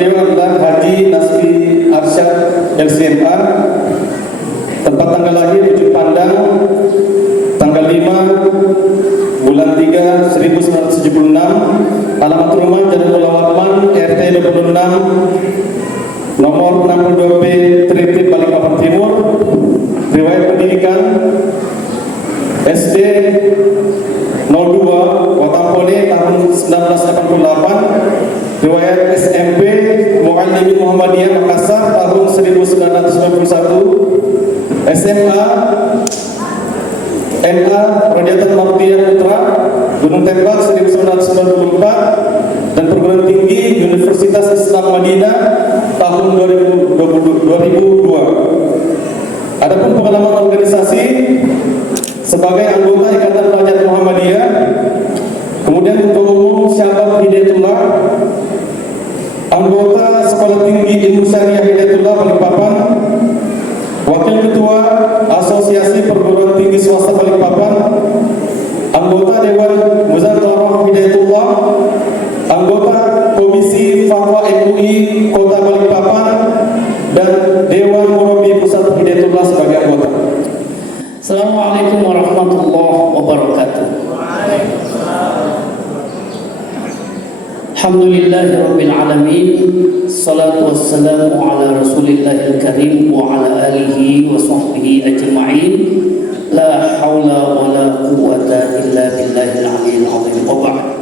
beliau adalah Haji Nasbi Arsyad LCMA. Tempat tanggal lahir Ujung Pandang, tanggal 5 bulan 3 1976. Alamat rumah Jalan Mula Warman, RT 26, nomor 62B, Tripit Balikpapan Timur. Riwayat pendidikan SD 02 Watampone tahun 1988. Riwayat SMP Muallimin Muhammadiyah Makassar tahun 1991. SMA NA Radiatan Martiyah Putra Gunung Tembak 1994 dan perguruan tinggi Universitas Islam Madinah tahun 2002. Adapun pengalaman organisasi sebagai anggota Ikatan Pelajar Muhammadiyah, kemudian Ketua Umum Syabab Hidayatullah, anggota Sekolah Tinggi Ilmu Syariah Hidayatullah Balikpapan, Wakil Ketua Asosiasi Perguruan Tinggi Swasta Balikpapan, anggota Dewan Muzakkarah Hidayatullah, anggota Komisi Fatwa MUI Kota Balikpapan, dan Dewan Murabi Pusat Hidayatullah sebagai anggota. Assalamualaikum warahmatullahi wabarakatuh. Alhamdulillahirabbil alamin. Salatu wassalamu ala Rasulillahil karim wa ala alihi wa sahbihi ajma'in. La haula wa la quwwata illa billahil aliyyil azim. Wa ba'd.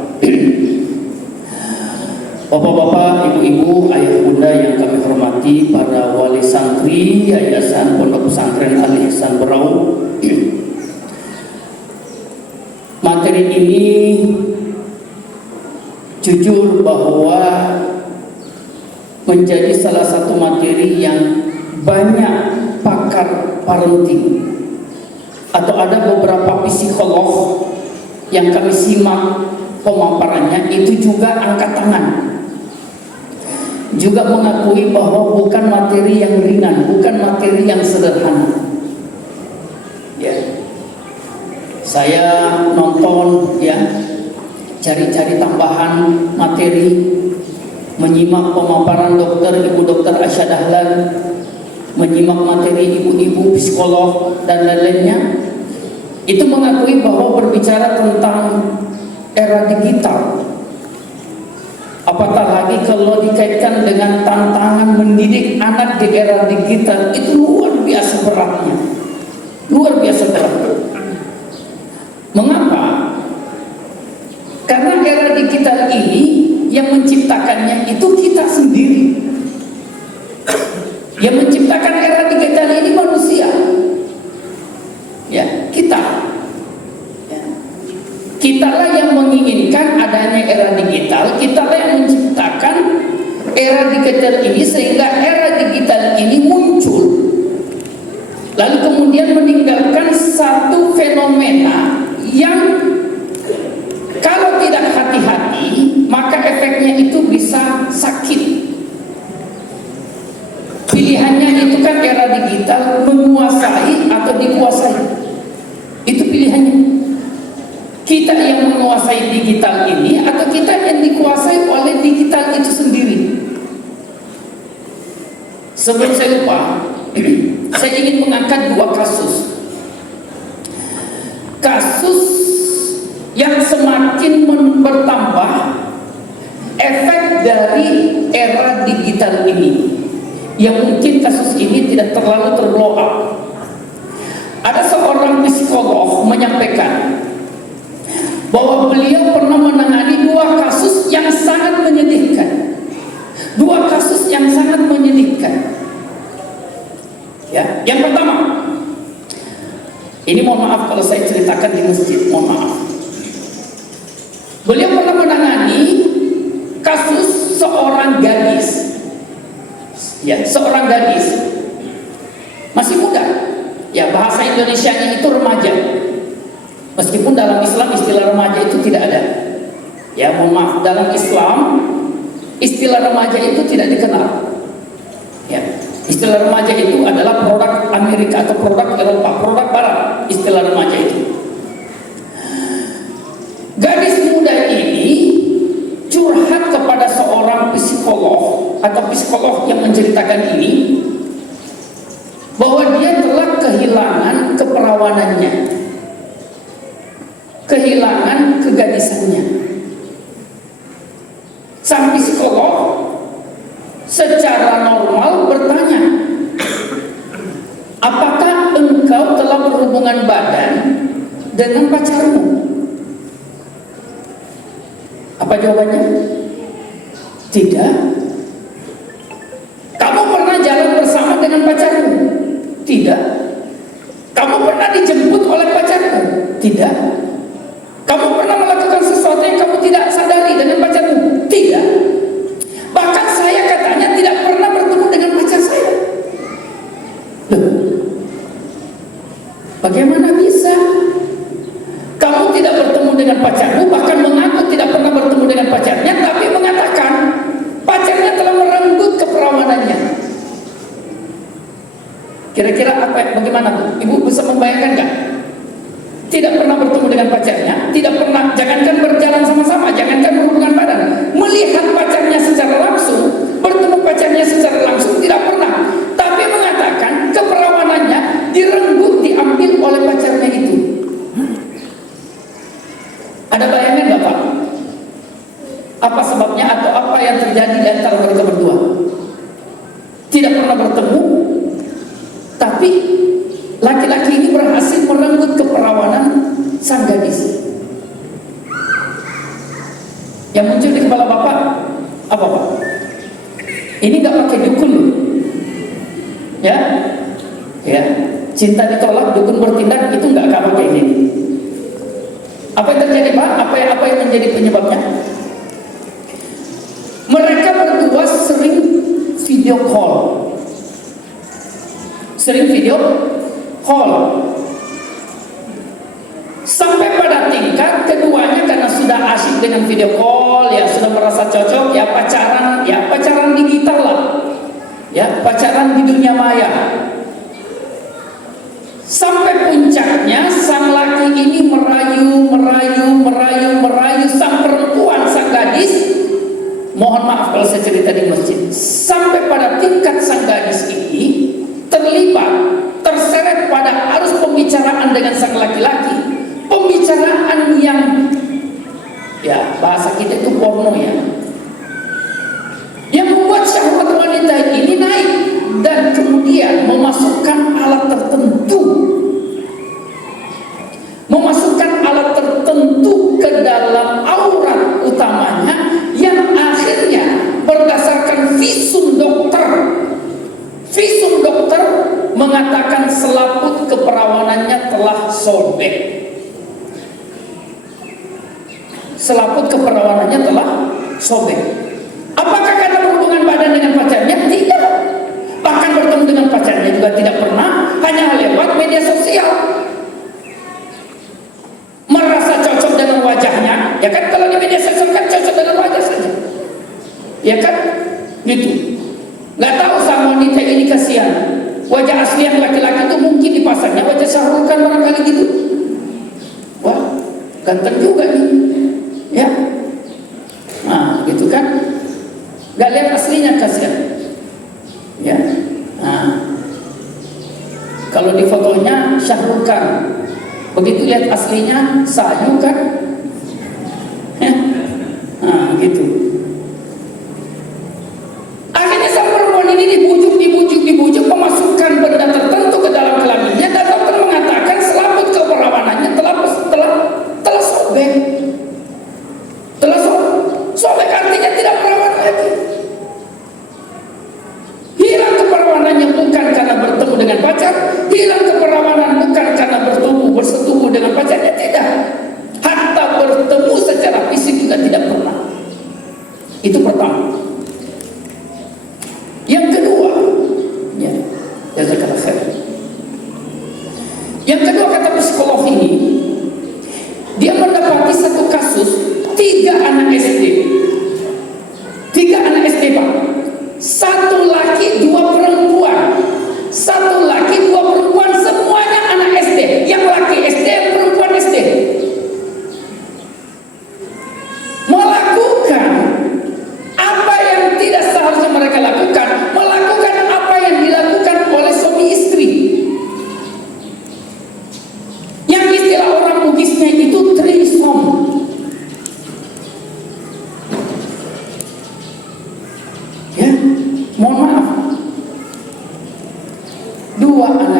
Bapak-bapak, ibu-ibu, ayah bunda yang kami hormati, para wali santri Yayasan Pondok Pesantren Al Ihsan Berau. Materi ini jujur bahwa menjadi salah satu materi yang banyak pakar parenting atau ada beberapa psikolog yang kami simak pemaparannya itu juga angkat tangan, juga mengakui bahwa bukan materi yang ringan, bukan materi yang sederhana. Ya, saya nonton ya, cari-cari tambahan materi, menyimak pemaparan Ibu Dokter Aisyah Dahlan, menyimak materi ibu-ibu psikolog dan lain-lainnya. Itu mengakui bahwa berbicara tentang era digital, apatah lagi kalau dikaitkan dengan tantangan mendidik anak di era digital, itu luar biasa beratnya, luar biasa berat. Mengapa? Karena era digital ini yang menciptakannya itu kita sendiri. Yang menciptakan era digital ini manusia. Ya, kita. Ya. Kitalah yang menginginkan adanya era digital, kitalah yang menciptakan era digital ini sehingga era digital ini muncul. Lalu kemudian meninggalkan satu fenomena yang kalau tidak hati-hati maka efeknya itu bisa sakit. Pilihannya itu kan era digital, menguasai atau dikuasai. Itu pilihannya. Kita yang menguasai digital ini atau kita yang dikuasai oleh digital itu sendiri. Sebelum saya lupa, saya ingin mengangkat dua kasus. Kasus yang semakin bertambah efek dari era digital ini, yang mungkin kasus ini tidak terlalu terblow up. Ada seorang psikolog menyampaikan bahwa beliau pernah menangani dua kasus yang sangat menyedihkan. Dua kasus yang sangat menyedihkan. Ya, yang pertama, ini mohon maaf kalau saya ceritakan di masjid, mohon maaf. Beliau pernah menangani kasus seorang gadis. Ya, seorang gadis masih muda. Ya, bahasa Indonesianya itu remaja. Meskipun dalam Islam istilah remaja itu tidak ada. Ya, mohon maaf, dalam Islam istilah remaja itu tidak dikenal. Ya, istilah remaja itu adalah produk Amerika atau produk Eropa, produk Barat. Istilah remaja itu. Gadis muda ini curhat kepada seorang psikolog atau psikolog yang menceritakan ini, bahwa dia telah kehilangan keperawanannya, kehilangan kegadisannya. Sang psikolog secara normal bertanya, apakah engkau telah berhubungan badan dengan pacarmu? Apa jawabannya? Tidak. Kamu pernah jalan bersama dengan pacarmu? Tidak. Kamu pernah dijemput oleh pacarmu? Tidak. Kamu pernah melakukan sesuatu yang kamu tidak sadari dengan pacarmu? Tidak. Bahkan saya katanya tidak pernah bertemu dengan pacar saya. Loh, bagaimana bisa? Kamu tidak bertemu dengan pacarmu, bahkan mengaku tidak pernah bertemu dengan pacarnya, tapi mengatakan pacarnya telah merenggut keperawanannya. Kira-kira bagaimana Bu? Ibu bisa membayangkan nggak? Tidak pernah bertemu dengan pacarnya, tidak pernah, jangankan berjalan sama-sama, jangankan berhubungan badan, melihat pacarnya secara langsung, bertemu pacarnya secara langsung tidak pernah, tapi mengatakan keperawanannya direnggut, diambil oleh pacarnya itu. Ada bayangan nggak Pak? Apa sebabnya atau apa yang terjadi di antara mereka berdua? Tidak pernah bertemu, tapi laki-laki ini berhasil merenggut keperawanan sang gadis. Yang muncul di kepala Bapak apa Pak? Ini nggak pakai dukun, ya? Ya, cinta ditolak, dukun bertindak, itu nggak pakai ini. Apa yang terjadi Pak? Apa yang menjadi penyebabnya? Mereka berdua sering video call. Sering video call. Sampai pada tingkat keduanya karena sudah asyik dengan video call, ya sudah merasa cocok, ya pacaran digital lah. Ya, pacaran di dunia maya. Sampai puncaknya sang laki ini merayu sang perempuan, sang gadis. Mohon maaf kalau saya cerita di masjid. Sampai pada tingkat sang gadis ini terlibat, terseret pada arus pembicaraan dengan sang laki-laki. Pembicaraan yang, ya bahasa kita itu porno ya. Yang membuat syahwat wanita ini naik dan kemudian memasukkan alat tertentu ke dalam aurat utamanya, yang akhirnya berdasarkan visum dokter mengatakan selaput keperawanannya telah sobek. Selaput keperawanannya telah sobek. Apakah karena berhubungan badan dengan pacarnya? Tidak. Bahkan bertemu dengan pacarnya juga tidak pernah, hanya lewat media sosial. Merasa cocok dengan wajahnya, ya kan, kalau di media sosial kan cocok dengan wajah saja, ya kan, gitu. Nggak tahu sang wanita ini kasihan, wajah asli yang laki-laki itu mungkin dipasangnya wajah Syahrul Khan barangkali gitu. Wah, ganteng juga nih, ya. Nah, gitu kan, nggak lihat aslinya, kasihan, ya. Nah, kalau di fotonya Syahrul Khan, begitu lihat aslinya sayu kan, nah gitu. Akhirnya sang perempuan ini dibujuk, memasukkan benda tertentu ke dalam kelaminnya, dan dokter mengatakan selaput keperawanannya telah sobek. Sobek artinya tidak perawan lagi. Hilang keperawanannya bukan karena bertemu dengan pacar, hilang keperawanan bukan karena bersetubuh dengan pacarnya, tidak. Hatta bertemu secara fisik juga tidak pernah. Itu pertama. Yang kedua, ya, jazakallah khair. Yang kedua, kata psikolog ini, dia mendapati satu kasus 3 anak SD. 3 anak SD Pak. 1 laki 2 perempuan. 1 laki 2 perempuan, semuanya anak SD. Yang laki SD, yang perempuan SD.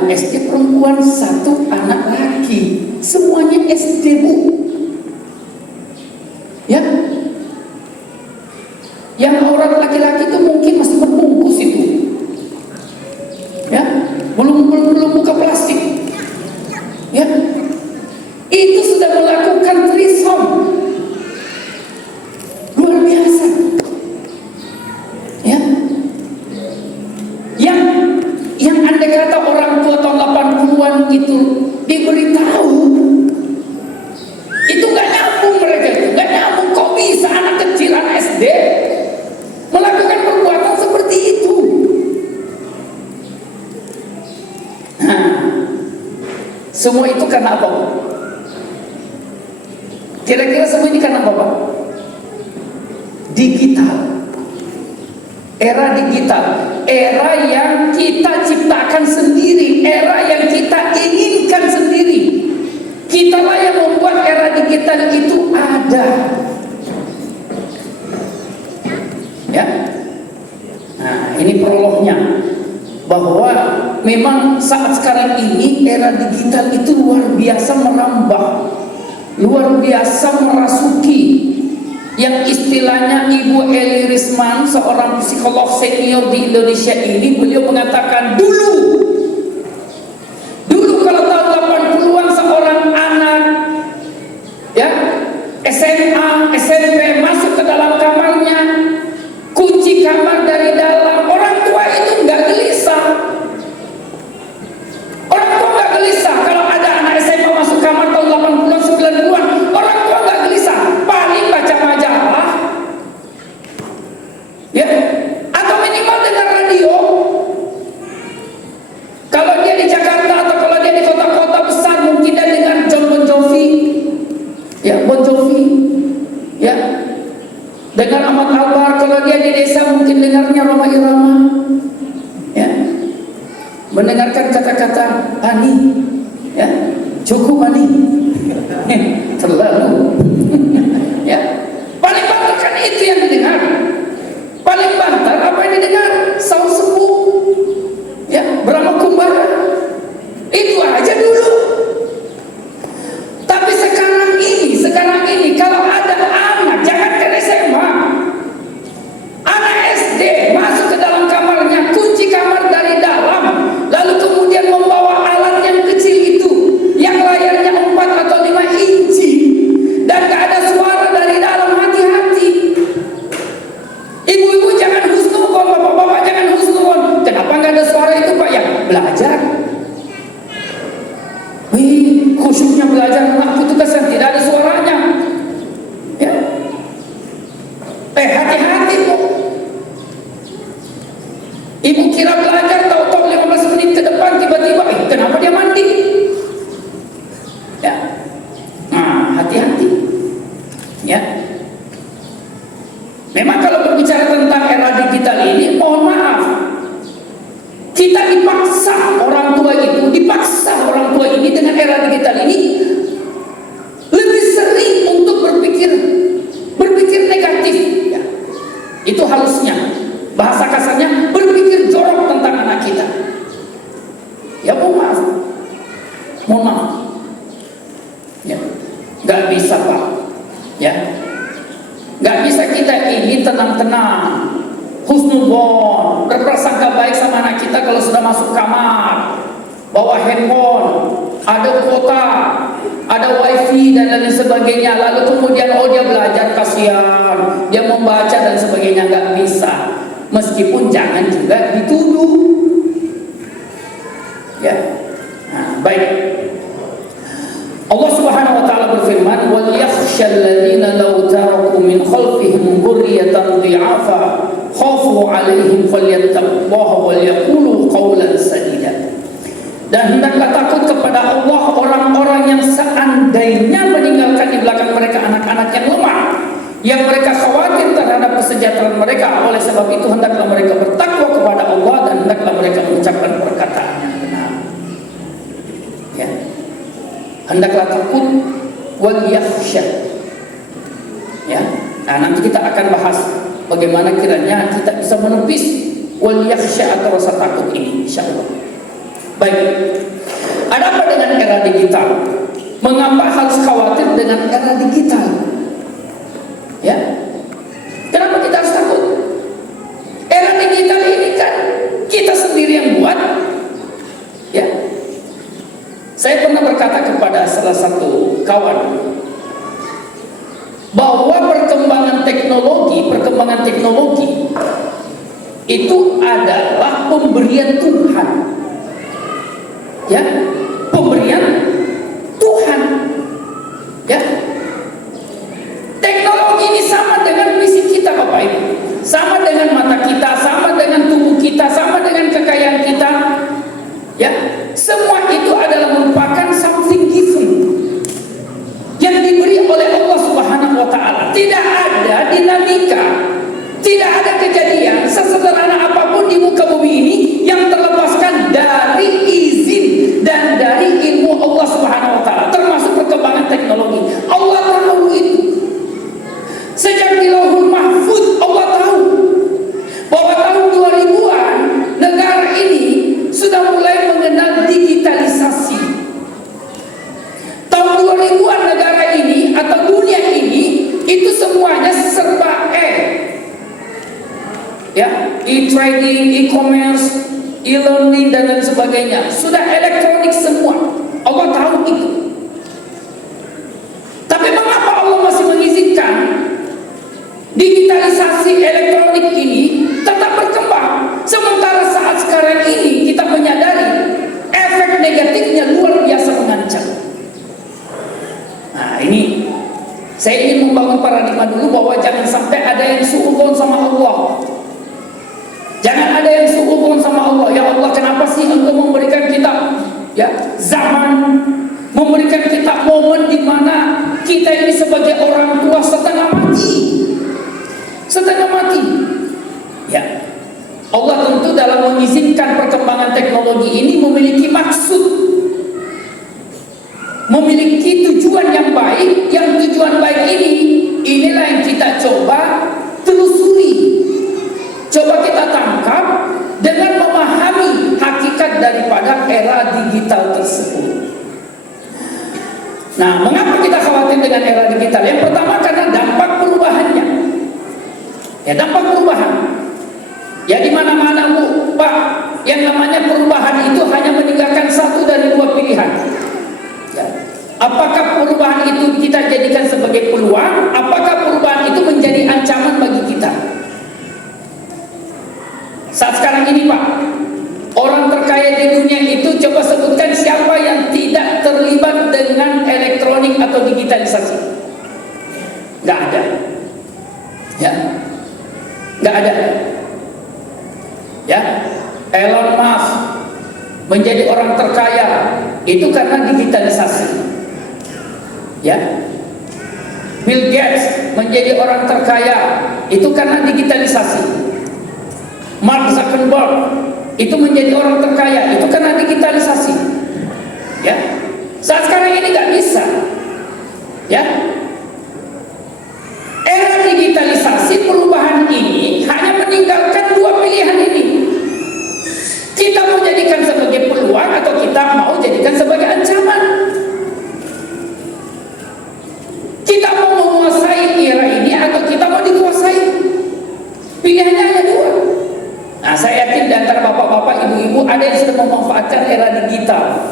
anak SD perempuan, 1 anak laki. Semuanya SD, Bu. Ya. Yang orang laki-laki itu mungkin masih berbungkus itu. Ya, belum buka plastik. Ya. Itu sudah melakukan trisom. Luar biasa. Ya. Yang andai kata orang tua tahun 80-an itu diberitahu, itu gak nyambung mereka itu, gak nyambung. Kok bisa anak kecil, anak SD melakukan perbuatan seperti itu? Nah, semua itu karena apa? Kira-kira semua ini karena apa, Pak? Digital. Era digital, era yang kita ciptakan sendiri, era yang kita inginkan sendiri. Kitalah yang membuat era digital itu ada. Ya. Nah, ini prolognya, bahwa memang saat sekarang ini era digital itu luar biasa merambah, luar biasa merasuki. Yang istilahnya Ibu Eli Risman, seorang psikolog senior di Indonesia ini, beliau mengatakan dulu kalau tahun 80-an seorang anak ya SMA, SMP masuk ke dalam kamarnya, kunci kamar dari dalam, orang tua itu nggak gelisah. Orang tua nggak gelisah kalau ada anak SMA masuk kamar tahun 80-an, 90-an, orang tua nggak gelisah, paling baca majalah, ya, atau minimal dengar radio. Kalau dia di Jakarta atau kalau dia di kota-kota besar, mungkin dia dengar John Bon Jovi, ya, Bon Jovi, ya, dengar Ahmad Albar. Kalau dia di desa mungkin dengarnya Roma Irama, ya, mendengarkan kata-kata Ani, ya, cukup Ani, terlalu, ya, paling banter kan itu yang didengar. Paling banter apa yang didengar? Saus sepuh, ya, Brahma Kumbara, itu aja dulu. Tapi sekarang ini kalau ada anak, jangan ke SMA, anak SD masuk ke dalam kamarnya, kunci kamar dari dalam, lalu kemudian membawa alat yang kecil itu, yang layarnya 4 atau 5 inci, dan gak ada suara dari dalam. Hati-hati, ibu-ibu jangan husnuzon, bapak-bapak jangan husnuzon. Kenapa gak ada suara itu, Pak? Ya, belajar. Wih, khusyuknya belajar anakku itu kesan tidak ada suaranya. Ya. Hati-hati, Bu. Ibu kira belajar, tahu-tahu 15 menit ke depan tiba-tiba, kenapa dia mandi? Ya. Nah, hati-hati. Ya. Memang kalau berbicara tentang era digital ini, mohon maaf, kita dipaksa, orang tua ini dengan era digital ini lebih sering untuk berpikir negatif. Ya. Itu halusnya, bahasa kasarnya berpikir jorok tentang anak kita. Ya, mohon maaf, ya, nggak bisa, Pak. Ya, nggak bisa kita ini tenang-tenang, husnuzon, berprasangka baik sama anak kita kalau sudah masuk kamar, bawa handphone, ada kuota, ada wifi dan lain sebagainya, lalu kemudian dia belajar, kasihan, dia membaca dan sebagainya. Nggak bisa, meskipun jangan juga dituduh. Ya, nah, baik. Allah Subhanahu wa taala berfirman, "Wal yakhshal ladzina law taraku min khalfihim dhurriyyatan dhi'afa khafu 'alaihim falyattaqullaha wal yaqulu qawlan sadida." Dan hendaklah takut kepada Allah orang-orang yang seandainya meninggalkan di belakang mereka anak-anak yang lemah, yang mereka khawatir terhadap kesejahteraan mereka. Oleh sebab itu hendaklah mereka bertakwa kepada Allah dan hendaklah mereka mengucapkan perkataan yang benar. Ya. Hendaklah takut, wal yakhsha. Ya. Nah, nanti kita akan bahas bagaimana kiranya kita bisa menepis wal yakhsha atau rasa takut ini, insyaallah. Baik, ada apa dengan era digital? Mengapa harus khawatir dengan era digital? Ya, kenapa kita harus takut? Era digital ini kan kita sendiri yang buat. Ya, saya pernah berkata kepada salah satu kawan bahwa perkembangan teknologi itu adalah pemberian Tuhan. Ya, pemberian Tuhan. Ya, teknologi ini sama dengan fisik kita, Bapak Ibu, sama dengan mata kita, sama dengan tubuh kita, sama dengan kekayaan kita. Ya, semua itu adalah merupakan something given yang diberi oleh Allah Subhanahu wa Ta'ala. Tidak ada dinamika, tidak ada kejadian sesederhana apapun di muka bumi ini yang terlepaskan dari izin dan dari ilmu Allah Subhanahu wa Ta'ala, termasuk perkembangan teknologi. Allah tahu itu. Sejak di Lauhul Mahfuz Allah tahu bahwa tahun 2000-an negara ini sudah mulai mengenal digitalisasi. Tahun 2000-an negara ini atau dunia ini itu semuanya serba ya, e-trading, e-commerce, e-learning dan lain sebagainya sudah elektronik semua. Allah tahu itu. Tapi mengapa Allah masih mengizinkan digitalisasi elektronik ini tetap berkembang, sementara saat sekarang ini kita menyadari efek negatifnya luar biasa mengancam. Nah, ini saya ingin membangun paradigma dulu bahwa jangan sampai ada yang suudzon sama Allah. Jangan ada yang suudzon sama Allah. Ya Allah, kenapa sih Engkau memberikan kita zaman, memberikan kita momen di mana kita ini sebagai orang tua setengah mati. Ya, Allah tentu dalam mengizinkan perkembangan teknologi ini memiliki maksud, memiliki tujuan yang baik. Yang tujuan baik inilah yang kita coba telusuri, coba kita tangkap dengan memahami hakikat daripada era digital tersebut. Nah, mengapa kita khawatir dengan era digital? Yang pertama karena dampak perubahannya. Ya, dampak perubahan. Ya, di mana-mana Bu, Pak, yang namanya perubahan itu hanya meninggalkan satu dari dua pilihan. Ya. Apakah perubahan itu kita jadikan sebagai peluang? Apakah perubahan itu menjadi ancaman bagi kita? Saat sekarang ini Pak, orang terkaya di dunia itu coba sebutkan siapa yang tidak terlibat dengan elektronik atau digitalisasi. Nggak ada. Ya, nggak ada. Ya, Elon Musk menjadi orang terkaya itu karena digitalisasi. Ya, Bill Gates menjadi orang terkaya itu karena digitalisasi. Mark Zuckerberg itu menjadi orang terkaya itu karena digitalisasi. Ya, saat sekarang ini nggak bisa. Ya, era digitalisasi perubahan ini hanya meninggalkan dua pilihan ini. Kita mau jadikan sebagai peluang atau kita mau jadikan sebagai ancaman. Kita mau menguasai era ini atau kita mau dikuasai. Pilihannya hanya dua. Nah, saya yakin di antara bapak-bapak, ibu-ibu ada yang sudah memanfaatkan era digital.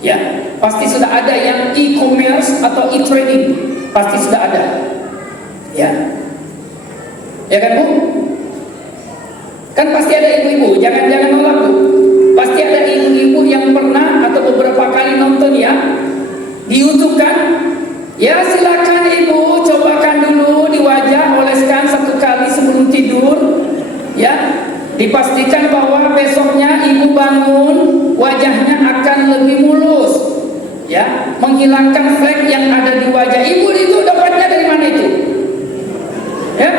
Ya, pasti sudah ada yang e-commerce atau e-trading, pasti sudah ada. Ya, ya kan Bu? Kan pasti ada ibu-ibu, jangan nolak Bu. Pasti ada ibu-ibu yang pernah atau beberapa kali nonton ya di YouTube kan? Ya, silakan Ibu cobakan dulu di wajah, oleskan satu kali sebelum tidur. Ya, dipastikan bahwa besoknya Ibu bangun wajahnya akan lebih mulus. Ya, menghilangkan flek yang ada di wajah. Ibu itu dapatnya dari mana itu? Ya,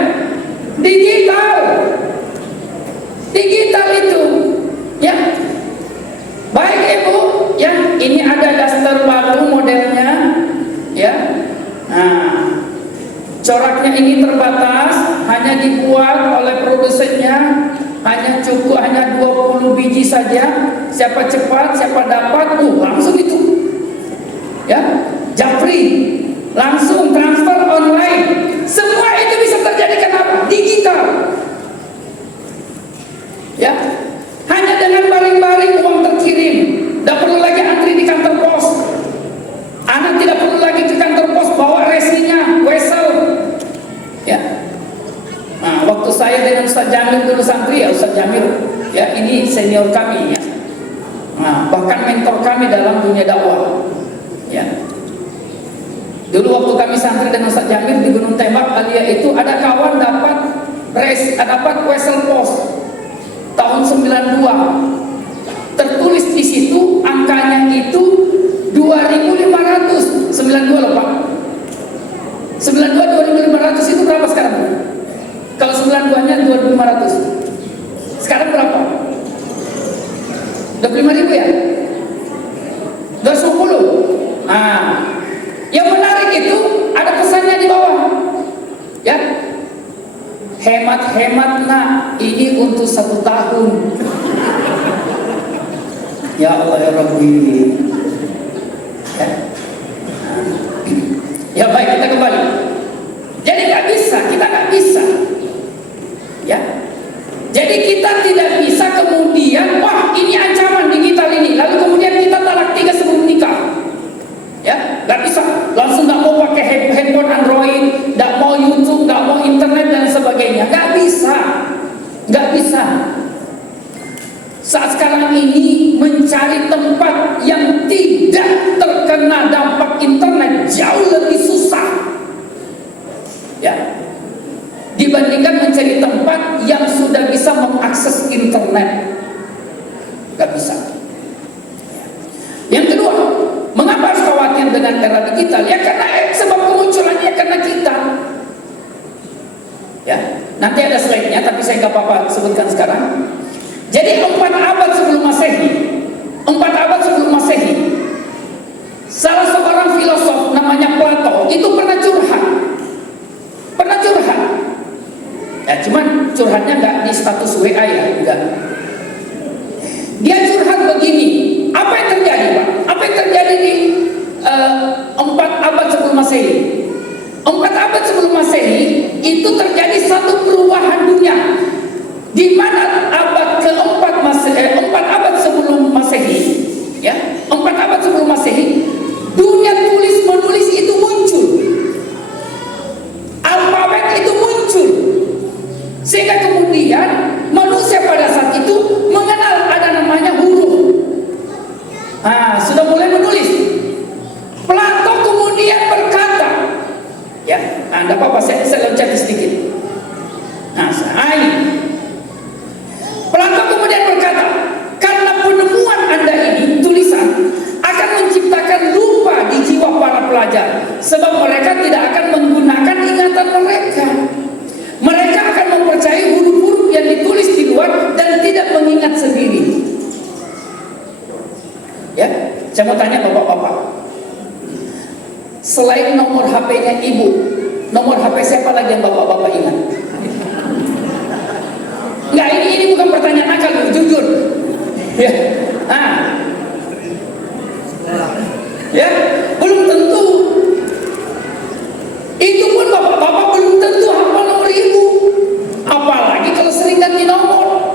digital itu. Ya, baik Ibu. Ya, ini ada daster baru modelnya. Ya, nah, coraknya ini terbatas, hanya dibuat oleh produsennya hanya 20 biji saja. siapa cepat, siapa dapat, langsung itu. Ya, Japri, langsung transfer online. Semua itu bisa terjadi kenapa? Digital. Ya, hanya dengan baring-baring uang terkirim. Tidak perlu lagi antri di kantor pos. Anak tidak perlu lagi ke kantor pos bawa resinya, wesel. Ya. Nah, waktu saya dengan Ustaz Jamil dulu santri ya, Ustaz Jamil, ya ini senior kami ya. Nah, bahkan mentor kami dalam dunia dakwah. Ya. Dulu waktu kami santri dengan Ustaz Jamil di Gunung Tembak Alia itu ada kawan dapat wesel pos tahun 92. Tertulis di situ angkanya itu 2.500. 92 loh Pak. 92 2.500 itu berapa sekarang? Kalau 92-nya 2.500. Sekarang berapa? 25.000 ya? 210. Nah, yang menarik itu ada pesannya di bawah. Ya. Hemat-hemat nak, ini untuk 1 tahun. Ya Allah ya Rabbi. Ya. Ya baik, kita kembali. Jadi kita nggak bisa. Ya. Jadi kita tidak bisa kemudian, wah ini ancaman digital ini, lalu kemudian kita talak 3 sebelum nikah. Ya, nggak bisa. Langsung nggak mau pakai handphone Android, nggak mau YouTube, nggak mau internet dan sebagainya. Nggak bisa, nggak bisa. Saat sekarang ini mencari tempat yang tidak terkena dampak internet jauh lebih susah, ya, dibandingkan mencari tempat yang sudah bisa mengakses internet. Gak bisa. Yang kedua, mengapa harus khawatir dengan era digital? Ya karena sebab kemunculannya karena kita. Ya, nanti ada slide-nya, tapi saya nggak apa-apa sebutkan sekarang. Jadi 4 abad sebelum Masehi, salah seorang filosof namanya Plato itu pernah curhat. Ya, cuman curhatnya nggak di status WA ya, enggak. Dia curhat begini, apa yang terjadi Pak? Apa yang terjadi di 4 abad sebelum Masehi? 4 abad sebelum Masehi itu terjadi satu perubahan dunia, di mana abad keempat 4 abad sebelum Masehi, ya, 4 abad sebelum Masehi, dunia tulis menulis itu muncul, alfabet itu muncul, sehingga kemudian manusia pada saat itu mengenal ada namanya huruf. Nah, sudah mulai menulis. Plato kemudian berkata, ya, Anda apa-apa saya loncat sedikit. Nah, ini Plato kemudian berkata, karena penemuan Anda ini, tulisan, akan menciptakan lupa di jiwa para pelajar, sebab mereka tidak akan menggunakan ingatan mereka. Mereka akan mempercayai huruf-huruf yang ditulis di luar dan tidak mengingat sendiri. Ya, saya mau tanya bapak-bapak, selain nomor HP-nya ibu, nomor HP siapa lagi yang bapak-bapak ingat? Enggak, ini bukan pertanyaan akal, jujur. Ya, ya, belum tentu. Itu pun bapak-bapak belum tentu hafal nomor ibu, apalagi kalau sering ganti nomor.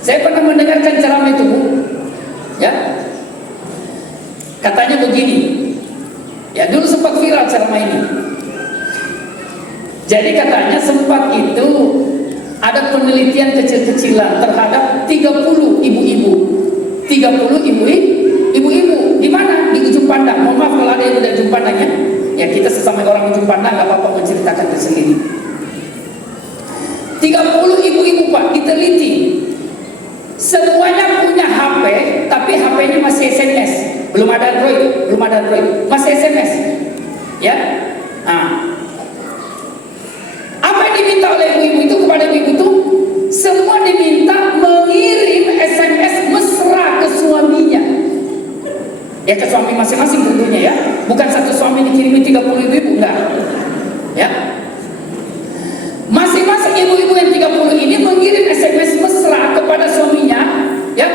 Saya pernah mendengarkan ceramah itu, Bu. Ya, katanya begini. Ya, dulu sempat viral ceramah ini. Jadi katanya sempat itu ada penelitian kecil-kecilan terhadap 30 ibu-ibu. 30 ibu-ibu di mana? Di Ujung Pandang. Mohon maaf kalau ada yang udah Ujung Pandangnya. Ya, kita sesama orang Ujung Pandang nggak apa-apa menceritakan tersendiri. 30 ibu-ibu Pak diteliti. Semuanya punya HP, tapi HP-nya masih SMS. Belum ada Android, masih SMS. Ya. Nah, apa yang diminta oleh ibu-ibu itu kepada ibu itu? Semua diminta mengirim SMS mesra ke suaminya. Ya, ke suami masing-masing tentunya ya. Bukan satu suami dikirimi 30 ibu-ibu, enggak. Ya. Masing-masing ibu-ibu yang 30 ini mengirim SMS mesra kepada suaminya, ya,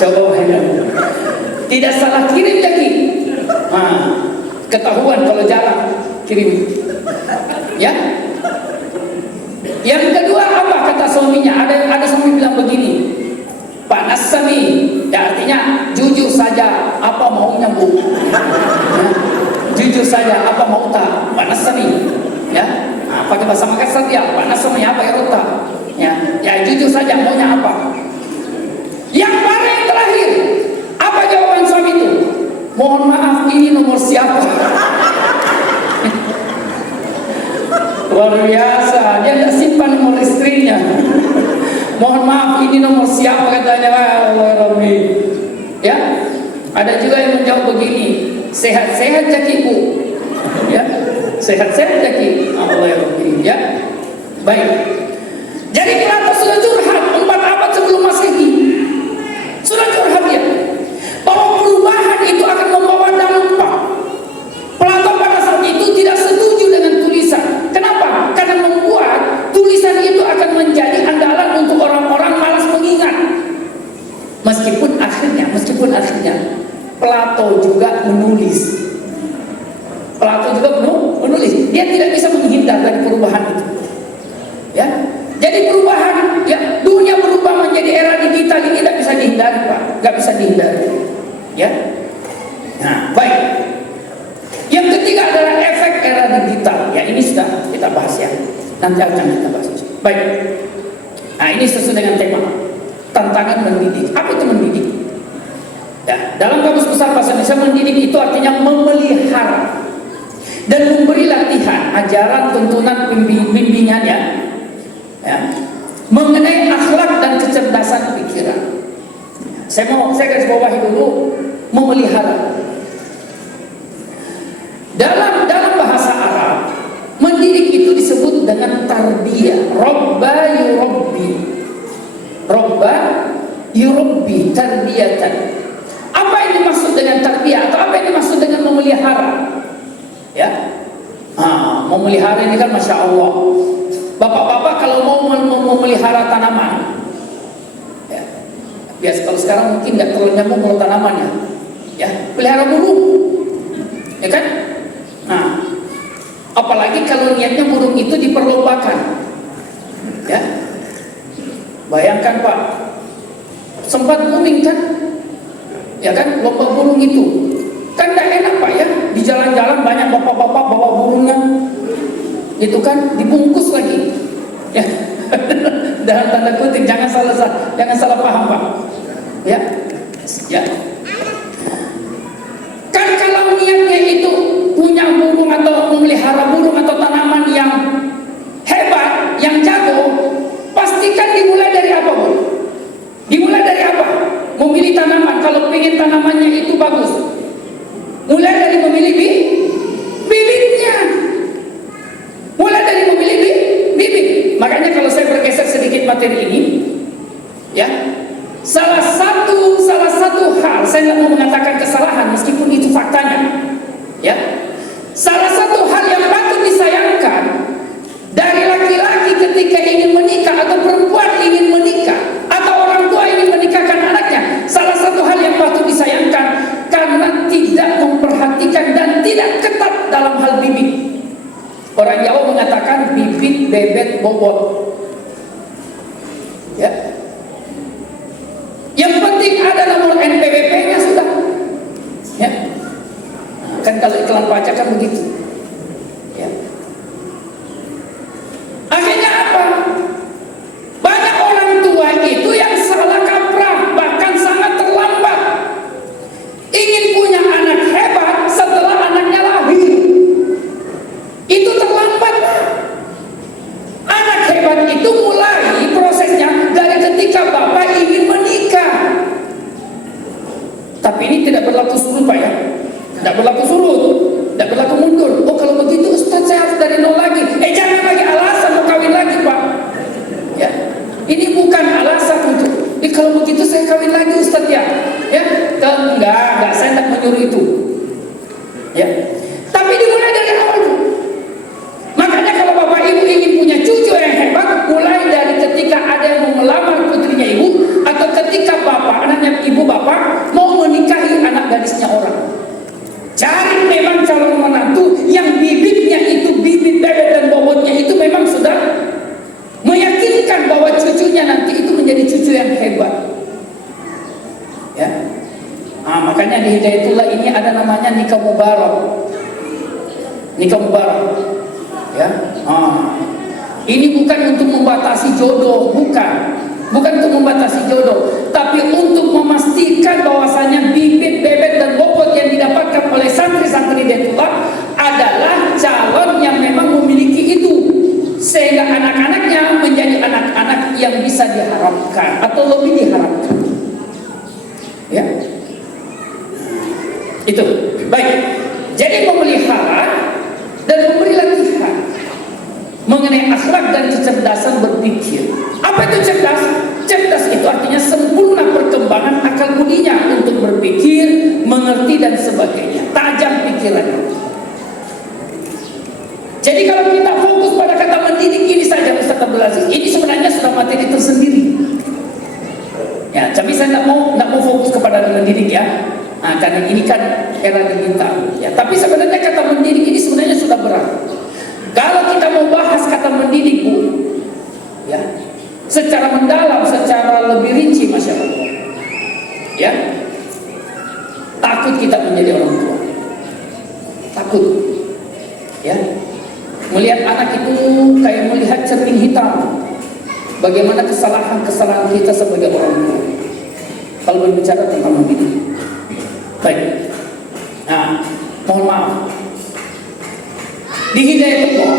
Coba ya. Tidak salah kirim lagi. Ketahuan kalau jalan kirim. Ya. Yang kedua apa kata suaminya? Ada suami bilang begini, Pak Nasami, ya artinya jujur saja apa maunya Bu. Jujur saja apa mau tak Pak Nasami. Ya. Pakai bahasa Makassar dia, Pak Nasami apa ya Rota? Ya jujur saja maunya apa. Yang paling terakhir, apa jawaban suami itu? Mohon maaf, ini nomor siapa? Luar biasa, dia tidak simpan nomor istrinya. Mohon maaf, ini nomor siapa katanya? Allah Rabbi. Ya, ada juga yang menjawab begini, sehat-sehat jaki Bu. Ya, sehat-sehat jaki. Allah Rabbi. Ya, baik. Jadi Plato sudah curhat 4 abad sebelum Masehi. Sudah curhat dia bahwa perubahan itu akan membawa dampak. Plato pada saat itu tidak setuju dengan tulisan. Kenapa? Karena membuat tulisan itu akan menjadi andalan untuk orang-orang malas mengingat. Meskipun akhirnya Plato juga menulis. Dia tidak bisa menghindar dari perubahan itu. Ya. Jadi perubahan, ya, dunia berubah menjadi era digital ini tidak bisa dihindari, Pak. Nggak bisa dihindari. Ya. Nah, baik. Yang ketiga adalah efek era digital. Ya, ini sudah kita bahas ya. Nanti akan kita bahas. Baik. Nah, ini sesuai dengan tema tantangan mendidik. Apa itu mendidik? Ya, dalam Kamus Besar Bahasa Indonesia, mendidik itu artinya memelihara dan memberi latihan, ajaran, tuntunan, bimbingannya. Ya, mengenai akhlak dan kecerdasan pikiran. Saya garis bawahi dulu memelihara. Dalam bahasa Arab, mendidik itu disebut dengan tarbiyah. Robba yurabbi tarbiyatan. Apa yang dimaksud dengan tarbiyah atau apa yang dimaksud dengan memelihara? Ya, memelihara ini kan masya Allah. Bapak-bapak kalau mau memelihara tanaman, ya, biasa kalau sekarang mungkin nggak terlalu nyambung kalau tanamannya, ya, pelihara burung, ya kan? Nah, apalagi kalau niatnya burung itu diperlombakan, ya, bayangkan Pak, sempat booming kan, ya kan, lomba burung itu, kan nggak enak Pak ya, di jalan-jalan banyak bapak-bapak bawa burungnya. Itu kan dibungkus lagi, ya. Dalam tanda kutip, jangan salah paham Pak, ya. Kan kalau niatnya itu punya burung atau memelihara burung atau tanaman yang hebat, yang jago, pastikan dimulai dari apa Bu? Dimulai dari apa? Memilih tanaman. Kalau ingin tanamannya itu bagus, mulai dari memilih bibitnya. Mulai dari memilih bibit. Makanya kalau saya bergeser sedikit materi ini, ya, salah satu hal, saya nggak mau mengatakan kesalahan meskipun itu faktanya, ya, salah satu hal yang patut disayangkan dari laki-laki ketika ingin menikah atau perempuan ingin menikah atau orang tua ingin menikahkan anaknya, salah satu hal yang patut disayangkan karena tidak memperhatikan dan tidak ketat dalam hal bibit. Orang Jawa mengatakan bibit bebet bobot. Ya. Yang penting ada nomor NPWP-nya sudah. Ya. Nah, kan kalau iklan pajak kan begitu. Ya. Akhirnya apa? Banyak orang tua itu yang salah kaprah, bahkan sangat terlambat. Ingin punya anak hebat setelah anaknya lahir. Itu terlambat. Anak hebat itu mulai prosesnya dari ketika bapak ingin menikah. Tapi ini tidak berlaku surut Pak ya. Tidak berlaku surut, tidak berlaku mundur. Oh kalau begitu Ustaz saya harus dari nol lagi. Jangan lagi alasan mau kawin lagi Pak. Ya, ini bukan alasan untuk. Kalau begitu saya kawin lagi Ustaz ya. Ya, enggak, saya tidak menyuruh itu. Ya, tapi dimulai dari awal tuh. Makanya kalau bapak ibu ingin punya cucu yang hebat, mulai dari ketika ada yang mau melamar putrinya ibu, atau ketika bapak, anaknya ibu bapak Makanya di Hidayatullah ini ada namanya nikah mubarak. Nikah mubarak. Ya. Ini bukan untuk membatasi jodoh, bukan. Bukan untuk membatasi jodoh, tapi untuk memastikan bahwasanya bibit, bebek dan bobot yang didapatkan oleh santri-santri Hidayatullah adalah calon yang memang memiliki itu, sehingga anak-anaknya menjadi anak-anak yang bisa diharapkan atau lebih diharapkan. Ya, itu baik. Jadi memelihara dan memberi latihan mengenai akhlak dan kecerdasan berpikir. Apa itu cerdas? Cerdas itu artinya sempurna perkembangan akal budinya untuk berpikir, mengerti dan sebagainya. Tajam pikirannya. Jadi kalau kita fokus pada kata mendidik ini saja Ustaz Abdul Aziz, ini sebenarnya sudah materi tersendiri. Ya, tapi saya tidak mau fokus kepada mendidik ya. Karena ini kan era digital. Ya, tapi sebenarnya kata mendidik ini sebenarnya sudah berat. Kalau kita mau bahas kata mendidik, Bu, ya, secara mendalam, secara lebih rinci, Masya Allah, ya, takut kita menjadi orang tua, takut, ya, melihat anak itu kayak melihat cermin hitam, bagaimana kesalahan-kesalahan kita sebagai orang tua, kalau berbicara tentang mendidik. Baik, nah, mohon maaf. Di Hidayatullah,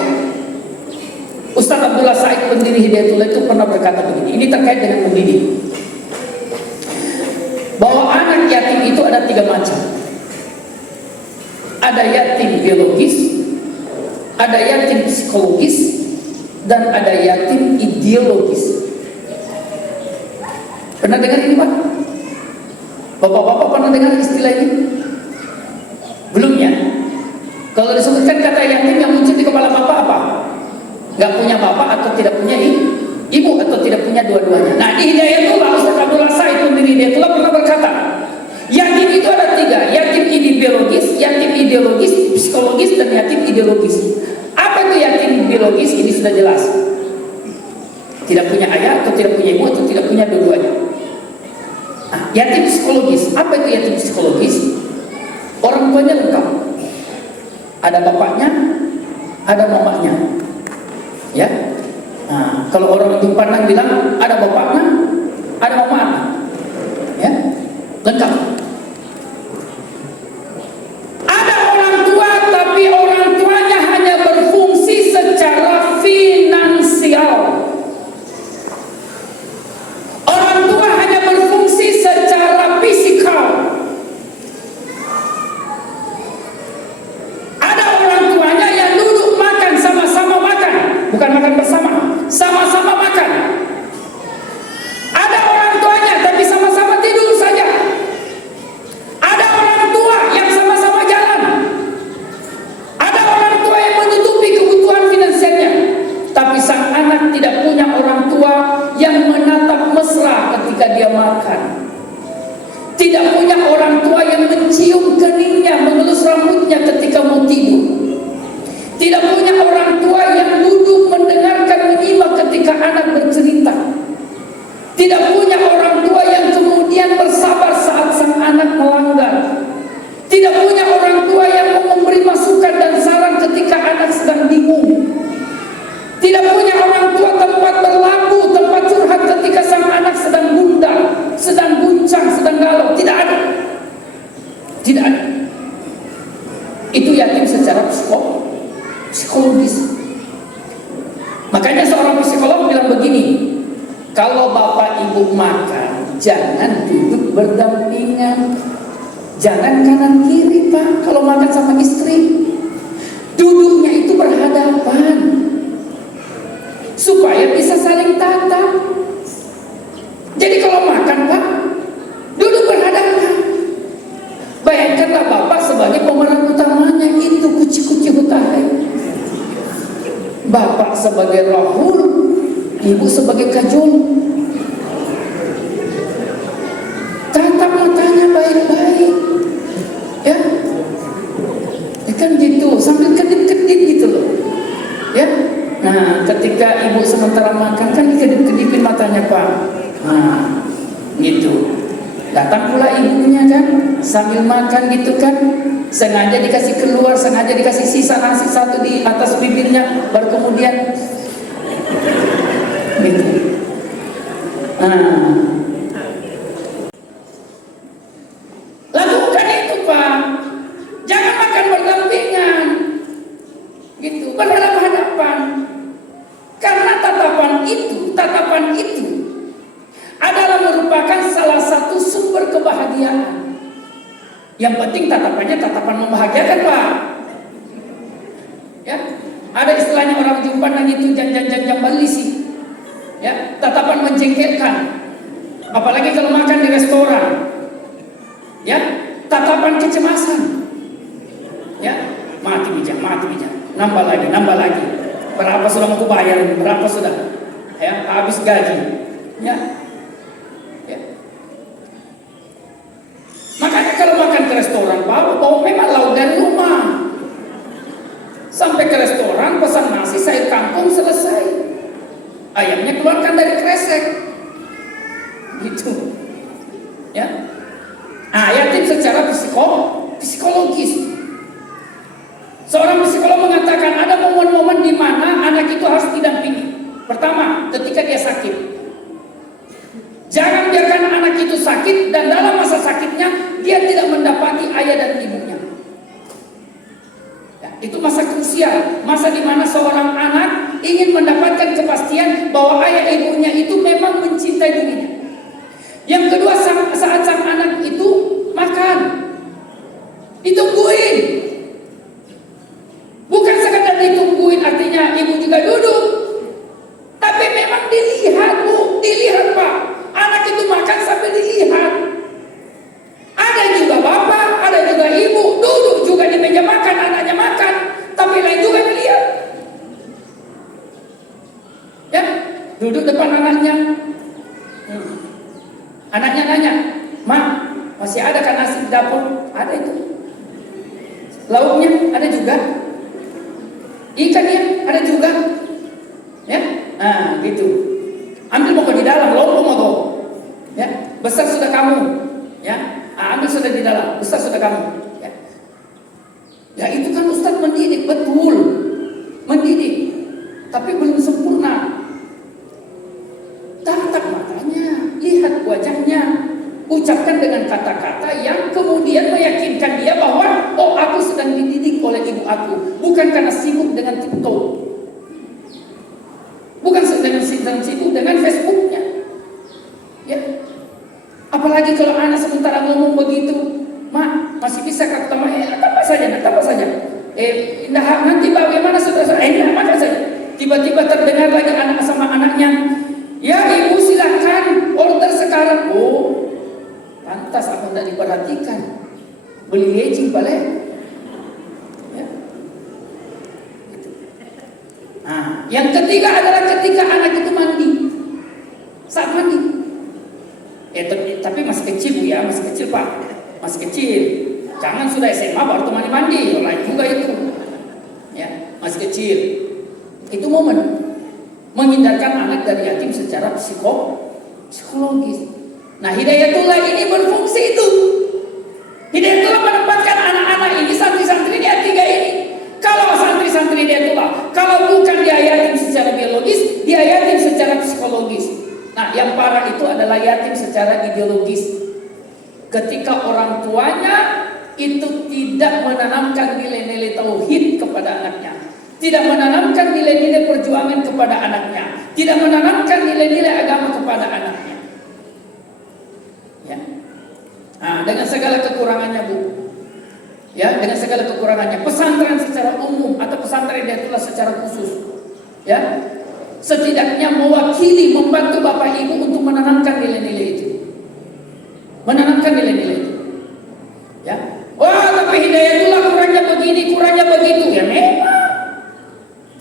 Ustaz Abdullah Said pendiri Hidayatullah itu pernah berkata begini. Ini terkait dengan mendidik, bahwa anak yatim itu ada 3 macam. Ada yatim biologis, ada yatim psikologis, dan ada yatim ideologis. Pernah dengar ini, Pak? Bapak-bapak pernah dengar istilah ini? Belum ya? Kalau disebutkan kata yatim yang muncul di kepala bapak apa? Gak punya bapak atau tidak punya ibu atau tidak punya dua-duanya. Nah, di Hidayatullah, Ustaz Abdullah Said pendiri Hidayatullah pernah berkata, yatim itu ada 3, yatim biologis, yatim ideologis, psikologis, dan yatim ideologis. Apa itu yatim biologis? Ini sudah jelas. Tidak punya ayah atau tidak punya ibu atau tidak punya dua-duanya. Nah, yatim psikologis, apa itu yatim psikologis? Orang tuanya lengkap. Ada bapaknya, ada mamanya, ya. Nah, kalau orang di Padang bilang ada bapaknya, ada mamanya, ya, lengkap. Ada orang tua, tapi orang tuanya hanya berfungsi secara finansial. Orang tua hanya berfungsi secara fisikal. Bukan makan bersama, sama-sama makan. Ada orang tuanya tapi sama-sama tidur saja. Ada orang tua yang sama-sama jalan. Ada orang tua yang menutupi kebutuhan finansialnya, tapi sang anak tidak punya orang tua yang menatap mesra ketika dia makan. Tidak punya orang tua yang mencium keningnya, mengelus rambutnya ketika mau tidur. Tidak punya orang tua yang duduk mendengarkan menyimak ketika anak bercerita. Tidak punya orang tua yang kemudian bersabar saat sang anak melanggar. Tidak punya orang tua yang memberi masukan dan saran ketika anak sedang bingung. Tidak punya orang tua tempat berlabuh, tempat curhat ketika sang anak sedang gundah, sedang guncang, sedang galau. Tidak ada. Tidak ada. Itu yatim secara psikologis. Makanya seorang psikolog bilang begini, kalau bapak ibu makan, jangan duduk berdampingan, jangan kanan kiri Pak. Kalau makan sama istri, duduknya itu berhadapan supaya bisa saling tatap. Jadi kalau makan Pak, duduk berhadapan. Bayangkanlah bapak sebagai pemeran utamanya, itu kuci-kuci hutahai. Bapak sebagai rahul, ibu sebagai kajol. Tatap matanya baik-baik, ya. Kan gitu, sambil kedip-kedip gitu loh, ya. Nah, ketika ibu sementara makan kan dikedip-kedipin matanya Pak. Nah, gitu. Datang pula ibunya kan, sambil makan gitu kan, sengaja dikasih keluar, sengaja dikasih sisa nasi satu di atas bibirnya, baru kemudian gitu. Lakukan itu Pak, jangan makan berdampingan, gitu, berhadapan-hadapan, karena tatapan itu adalah merupakan salah satu sumber kebahagiaan. Yang penting tatapannya tatapan membahagiakan Pak. Ya, ada istilahnya orang Jumpan itu jam balisi. Ya, tatapan menjengkelkan. Apalagi kalau makan di restoran. Ya, tatapan kecemasan. Ya, mati bijak. Nambah lagi. Berapa sudah mau bayar ini? Berapa sudah? Ya, habis gaji. Ya. Makanya kalau makan ke restoran, bawa memang lauk dari rumah. Sampai ke restoran, pesan nasi, sayur kangkung, selesai. Ayamnya keluarkan dari kresek. Gitu. Ya. Yatim secara psikologis. Seorang psikolog mengatakan ada momen-momen di mana anak itu harus didampingi. Pertama, ketika dia sakit. Jangan biarkan anak itu sakit dan dalam masa sakitnya dia tidak mendapati ayah dan ibunya. Ya, itu masa krusial, masa di mana seorang anak ingin mendapatkan kepastian bahwa ayah ibunya itu memang mencintai dirinya. Yang kedua, saat sang anak itu makan, ditungguin. Bukan sekadar ditungguin artinya ibu juga duduk, tapi memang dilihat Bu, dilihat Pak. Anak itu makan sambil dilihat. Ada juga bapak, ada juga ibu duduk juga di meja makan, anaknya makan, tapi lain juga dilihat. Ya, duduk depan anaknya. Anaknya nanya, "Mak, masih ada kan nasi di dapur?" Ada itu. Lauknya ada juga. Ikannya ada juga. Ya, gitu. Ambil pokok di dalam, lompong mau. Ya, besar sudah kamu. Ya, ambil sudah di dalam, besar sudah kamu. Ya, itu kan Ustaz mendidik, betul. Mendidik, tapi belum sempurna. Tatap matanya, lihat wajahnya, ucapkan dengan kata-kata yang kemudian meyakinkan dia bahwa oh, aku sedang dididik oleh ibu aku, bukan karena sibuk dengan TikTok, bukan sedang sibuk dengan Facebooknya. Ya, apalagi kalau anak sementara ngomong begitu, "Mak, masih bisa ketemu?" Tambah saja. Nah, nanti bagaimana saudara? Makan saja. Tiba-tiba terdengar lagi anak sama anaknya, "Ya ibu silakan order sekarang." Oh, pantas aku tidak diperhatikan. Beli lecing balik. Ya. Gitu. Yang ketiga adalah ketika anak itu mandi. Saat mandi. Tapi masih kecil Bu ya, masih kecil Pak. Masih kecil. Jangan sudah SMA baru tuh mandi. Lain juga itu. Ya, masih kecil. Itu momen menghindarkan anak dari yatim secara psikologis. Nah, Hidayatullah ini berfungsi itu. Hidayatullah menempatkan anak-anak ini, santri-santri dia tiga ini. Kalau santri-santri Hidayatullah, kalau bukan dia yatim secara biologis, dia yatim secara psikologis. Nah, yang parah itu adalah yatim secara ideologis. Ketika orang tuanya itu tidak menanamkan nilai-nilai tauhid kepada anaknya, tidak menanamkan nilai-nilai perjuangan kepada anaknya, tidak menanamkan nilai-nilai agama kepada anaknya. Ya. Dengan segala kekurangannya Bu, ya, dengan segala kekurangannya, pesantren secara umum atau pesantren Hidayatullah secara khusus, ya, setidaknya mewakili, membantu bapak ibu untuk menanamkan nilai-nilai itu, ya. Wah, tapi Hidayatullah kurangnya begini, kurangnya begitu, ya memang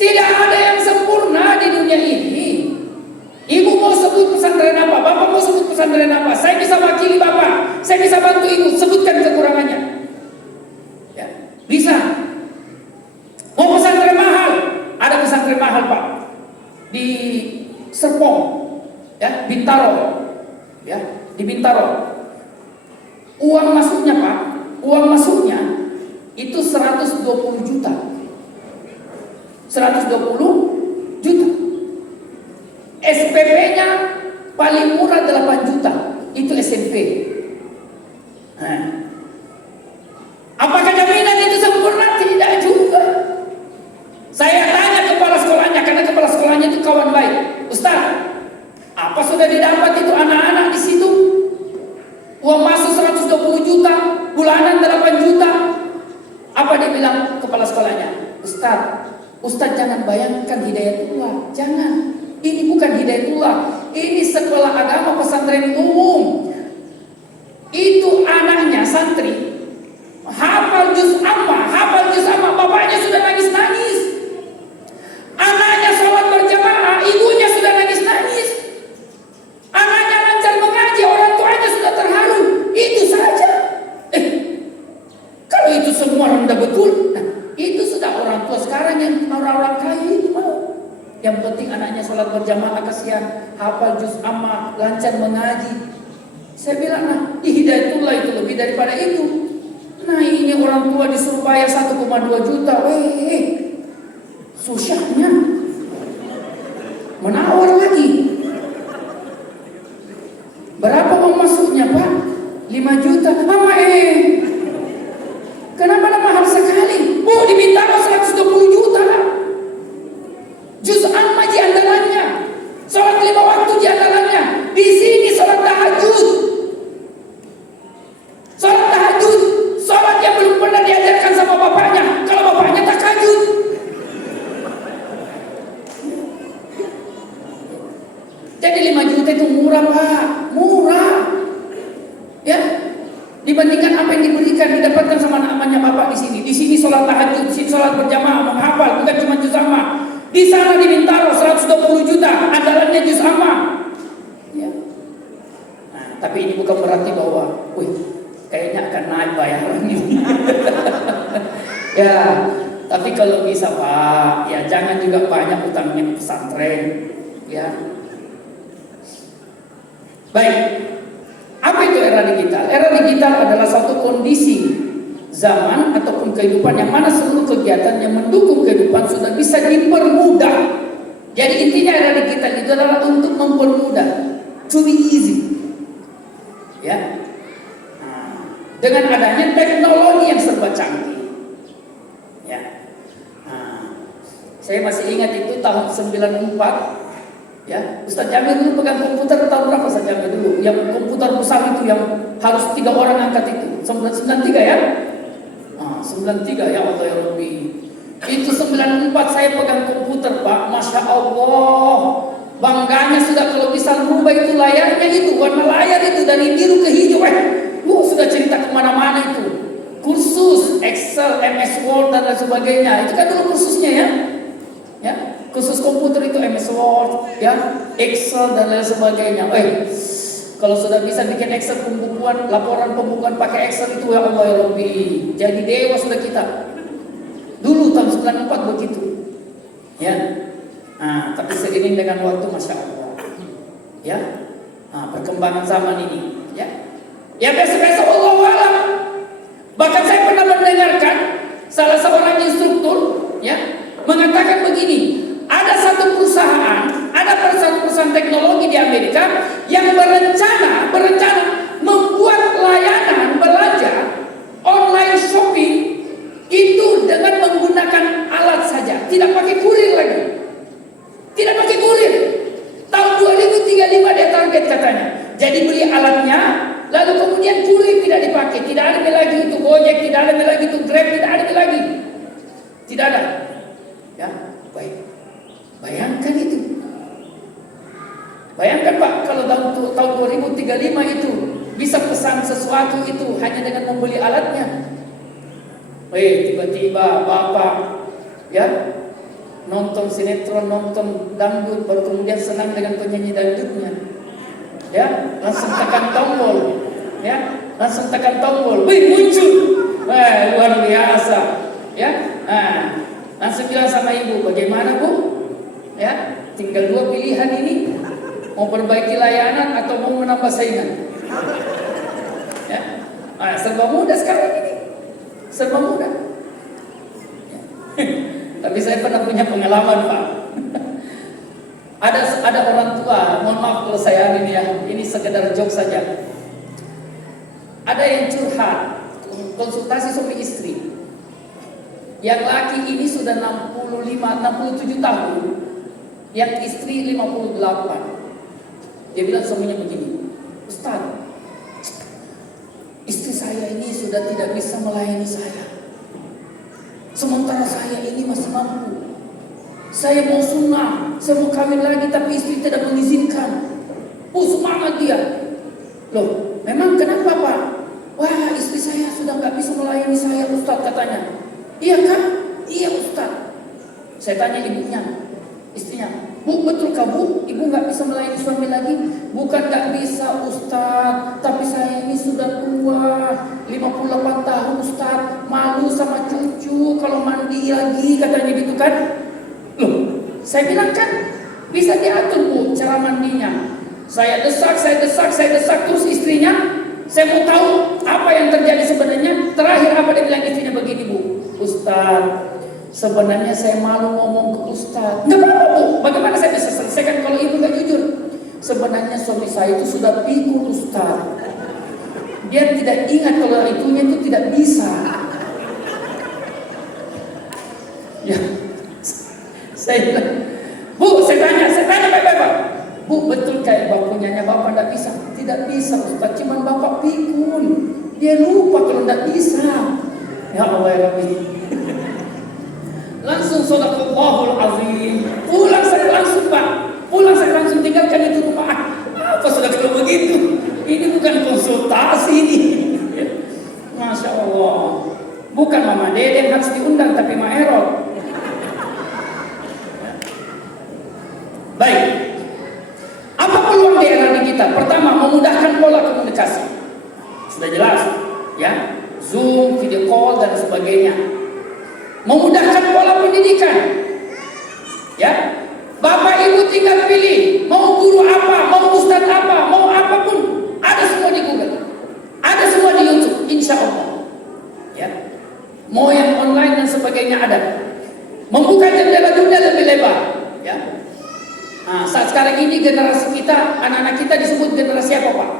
tidak ada yang sempurna di dunia ini. Ibu mau sebut pesantren apa, bapak mau sebut pesantren apa, saya bisa wakili bapak, saya bisa bantu ibu, sebutkan kekurangannya. Ya, bisa. Mau pesantren mahal, ada pesantren mahal Pak di Serpong, ya, Bintaro, ya, di Bintaro. Uang masuknya Pak, uang masuknya itu 120 juta. 120 juta. SPP-nya paling murah 8 juta. Itu SMP. Nah, apakah jaminan itu sempurna? Tidak juga. Saya tanya kepala sekolahnya, karena kepala sekolahnya itu kawan baik. Ustaz, apa sudah didapat itu anak-anak di situ? Uang masuk 120 juta, bulanan 8 juta. Apa dia bilang kepala sekolahnya? Ustaz jangan bayangkan hidayatullah. Jangan. Ini bukan hidayatullah. Ini sekolah agama pesantren umum. Itu anaknya santri hafal juz amma, bapaknya sudah nangis-nangis. Anaknya sholat berjamaah, ibunya sudah nangis-nangis. Anaknya lancar mengaji, orang tuanya sudah terharu. Itu saja. Kalau itu semua rendah betul, nah, itu sudah orang tua sekarang yang orang-orang kaya itu mau. Yang penting anaknya sholat berjamaah, kasihan, hafal juz amma, lancar mengaji. Saya bilang, nah, hidayatullah itu lebih daripada itu. Nah, ini orang tua disuruh bayar 1,2 juta. Susahnya menawar lagi. Berapa uang masuknya Pak? 5 juta. Mama kenapa mahal sekali? Bu, diminta 120 juta. Juz amma di andalannya. Salat 5 waktu di andalannya. Di sini salat tahajud. Salat tahajud, salat yang belum pernah diajarkan sama bapaknya. Kalau bapaknya tahajud. Jadi 5 juta itu murah Pak, murah. Ya, dibandingkan apa yang didapatkan sama namanya bapak di sini. Di sini sholat tahajud, di sini sholat berjamaah, menghafal, bukan cuma juz amma. Di sana di Bintaro 120 juta, andalannya juz amma. Ya. Nah, tapi ini bukan berarti bahwa, kayaknya akan naik bayaran ini. Ya, tapi kalau bisa Pak, ya jangan juga banyak utangnya pesantren. Ya. Baik, apa itu era digital? Era digital adalah suatu kondisi zaman ataupun kehidupan yang mana seluruh kegiatan yang mendukung kehidupan sudah bisa dipermudah. Jadi intinya era digital itu adalah untuk mempermudah, to be easy. Ya, dengan adanya teknologi yang serba canggih. Ya, saya masih ingat itu tahun 94. Ya, Ustaz Jamil dulu pegang komputer tahun berapa Ustaz Jamil dulu? Yang komputer besar itu yang harus 3 orang angkat itu. 93 ya? 93 ya Allah ya Rabbi. Itu 94 saya pegang komputer Pak. Masya Allah. Bangganya sudah kalau bisa rubah itu layarnya itu. Warna layar itu dari biru ke hijau. Sudah cerita kemana-mana itu. Kursus Excel, MS Word dan lain sebagainya. Itu kan dulu kursusnya ya. Ya. Khusus komputer itu MS Word, ya, Excel dan lain sebagainya. Kalau sudah bisa bikin Excel pembukuan, laporan pembukuan pakai Excel itu ya Allah ya Rabbi. Jadi dewa sudah kita. Dulu tahun 94 begitu. Ya. Tapi seiring dengan waktu Masya Allah. Ya. Perkembangan zaman ini, ya. Ya biasa-biasa Allah alam. Bahkan saya pernah mendengarkan salah seorang instruktur, ya, mengatakan begini. Ada satu perusahaan, ada perusahaan teknologi di Amerika yang berencana membuat layanan belanja online shopping itu dengan menggunakan alat saja, tidak pakai kurir lagi. Tidak pakai kurir. Tahun 2035 dia target katanya. Jadi beli alatnya, lalu kemudian kurir tidak dipakai, tidak ada lagi itu Gojek, tidak ada lagi itu Grab, tidak ada lagi. Tidak ada. Ya, baik. Bayangkan itu. Bayangkan Pak, kalau tahun 2035 itu bisa pesan sesuatu itu hanya dengan membeli alatnya. Tiba-tiba Bapak ya nonton sinetron, nonton dangdut, baru kemudian senang dengan penyanyi dangdutnya. Ya, langsung tekan tombol. Ya, langsung tekan tombol. Muncul. Luar biasa. Ya. Langsung bilang sama ibu, bagaimana Bu? Ya, tinggal 2 pilihan ini, mau perbaiki layanan atau mau menambah saingan. Ya, serba mudah sekarang ini, serba mudah. Ya. Tapi saya pernah punya pengalaman, Pak. Ada orang tua, mohon maaf kalau saya ini ya, ini sekedar joke saja. Ada yang curhat, konsultasi suami istri. Yang laki ini sudah 67 tahun, yang istri 58. Dia bilang suaminya begini, Ustaz, istri saya ini sudah tidak bisa melayani saya. Sementara saya ini masih mampu. Saya mau sunnah, saya mau kawin lagi, tapi istri tidak mengizinkan. Semangat dia. Loh, memang kenapa Pak? Wah, istri saya sudah nggak bisa melayani saya, Ustaz, katanya. Iya kan? Iya, Ustaz. Saya tanya ibunya, istrinya, Bu, betulkah Bu, ibu nggak bisa melayani suami lagi? Bukan nggak bisa, Ustaz, tapi saya ini sudah tua, 58 tahun, Ustaz, malu sama cucu kalau mandi lagi, katanya gitu kan. Loh, saya bilang kan bisa diatur Bu cara mandinya. Saya desak, terus istrinya, saya mau tahu apa yang terjadi sebenarnya. Terakhir apa dia bilang istrinya begini, Bu, Ustaz, sebenarnya saya malu ngomong ke Ustaz. Nggak apa-apa Bu, bagaimana saya bisa selesaikan kalau ibu nggak jujur? Sebenarnya suami saya itu sudah pikir, Ustaz. Dia tidak ingat kalau itunya itu tidak bisa. Ya, saya bilang, Bu, saya tanya baik-baik. Bu, betul kayak bapunya bapak tidak bisa? Tidak bisa, Ustaz. Cuman bapak pikun. Dia lupa kalau tidak bisa. Ya Allah ya Rabbi. Langsung shadaqallahul azim. Pulang saya langsung tinggalkan itu rumah. Apa sudah kalau begitu? Ini bukan konsultasi ini. Masya Allah. Bukan Mama Dede yang harus diundang, tapi Ma Erol. Baik. Apa peluang di era digital? Pertama, memudahkan pola komunikasi. Sudah jelas, ya. Zoom, video call dan sebagainya. Memudahkan pola pendidikan. Ya. Bapak Ibu tinggal pilih mau guru apa, mau ustadz apa, mau apapun, ada semua di Google. Ada semua di YouTube, insya Allah. Ya. Mau yang online dan sebagainya ada. Membuka jendela dunia lebih lebar, ya. Nah, saat sekarang ini generasi kita, anak-anak kita disebut generasi apa, Pak?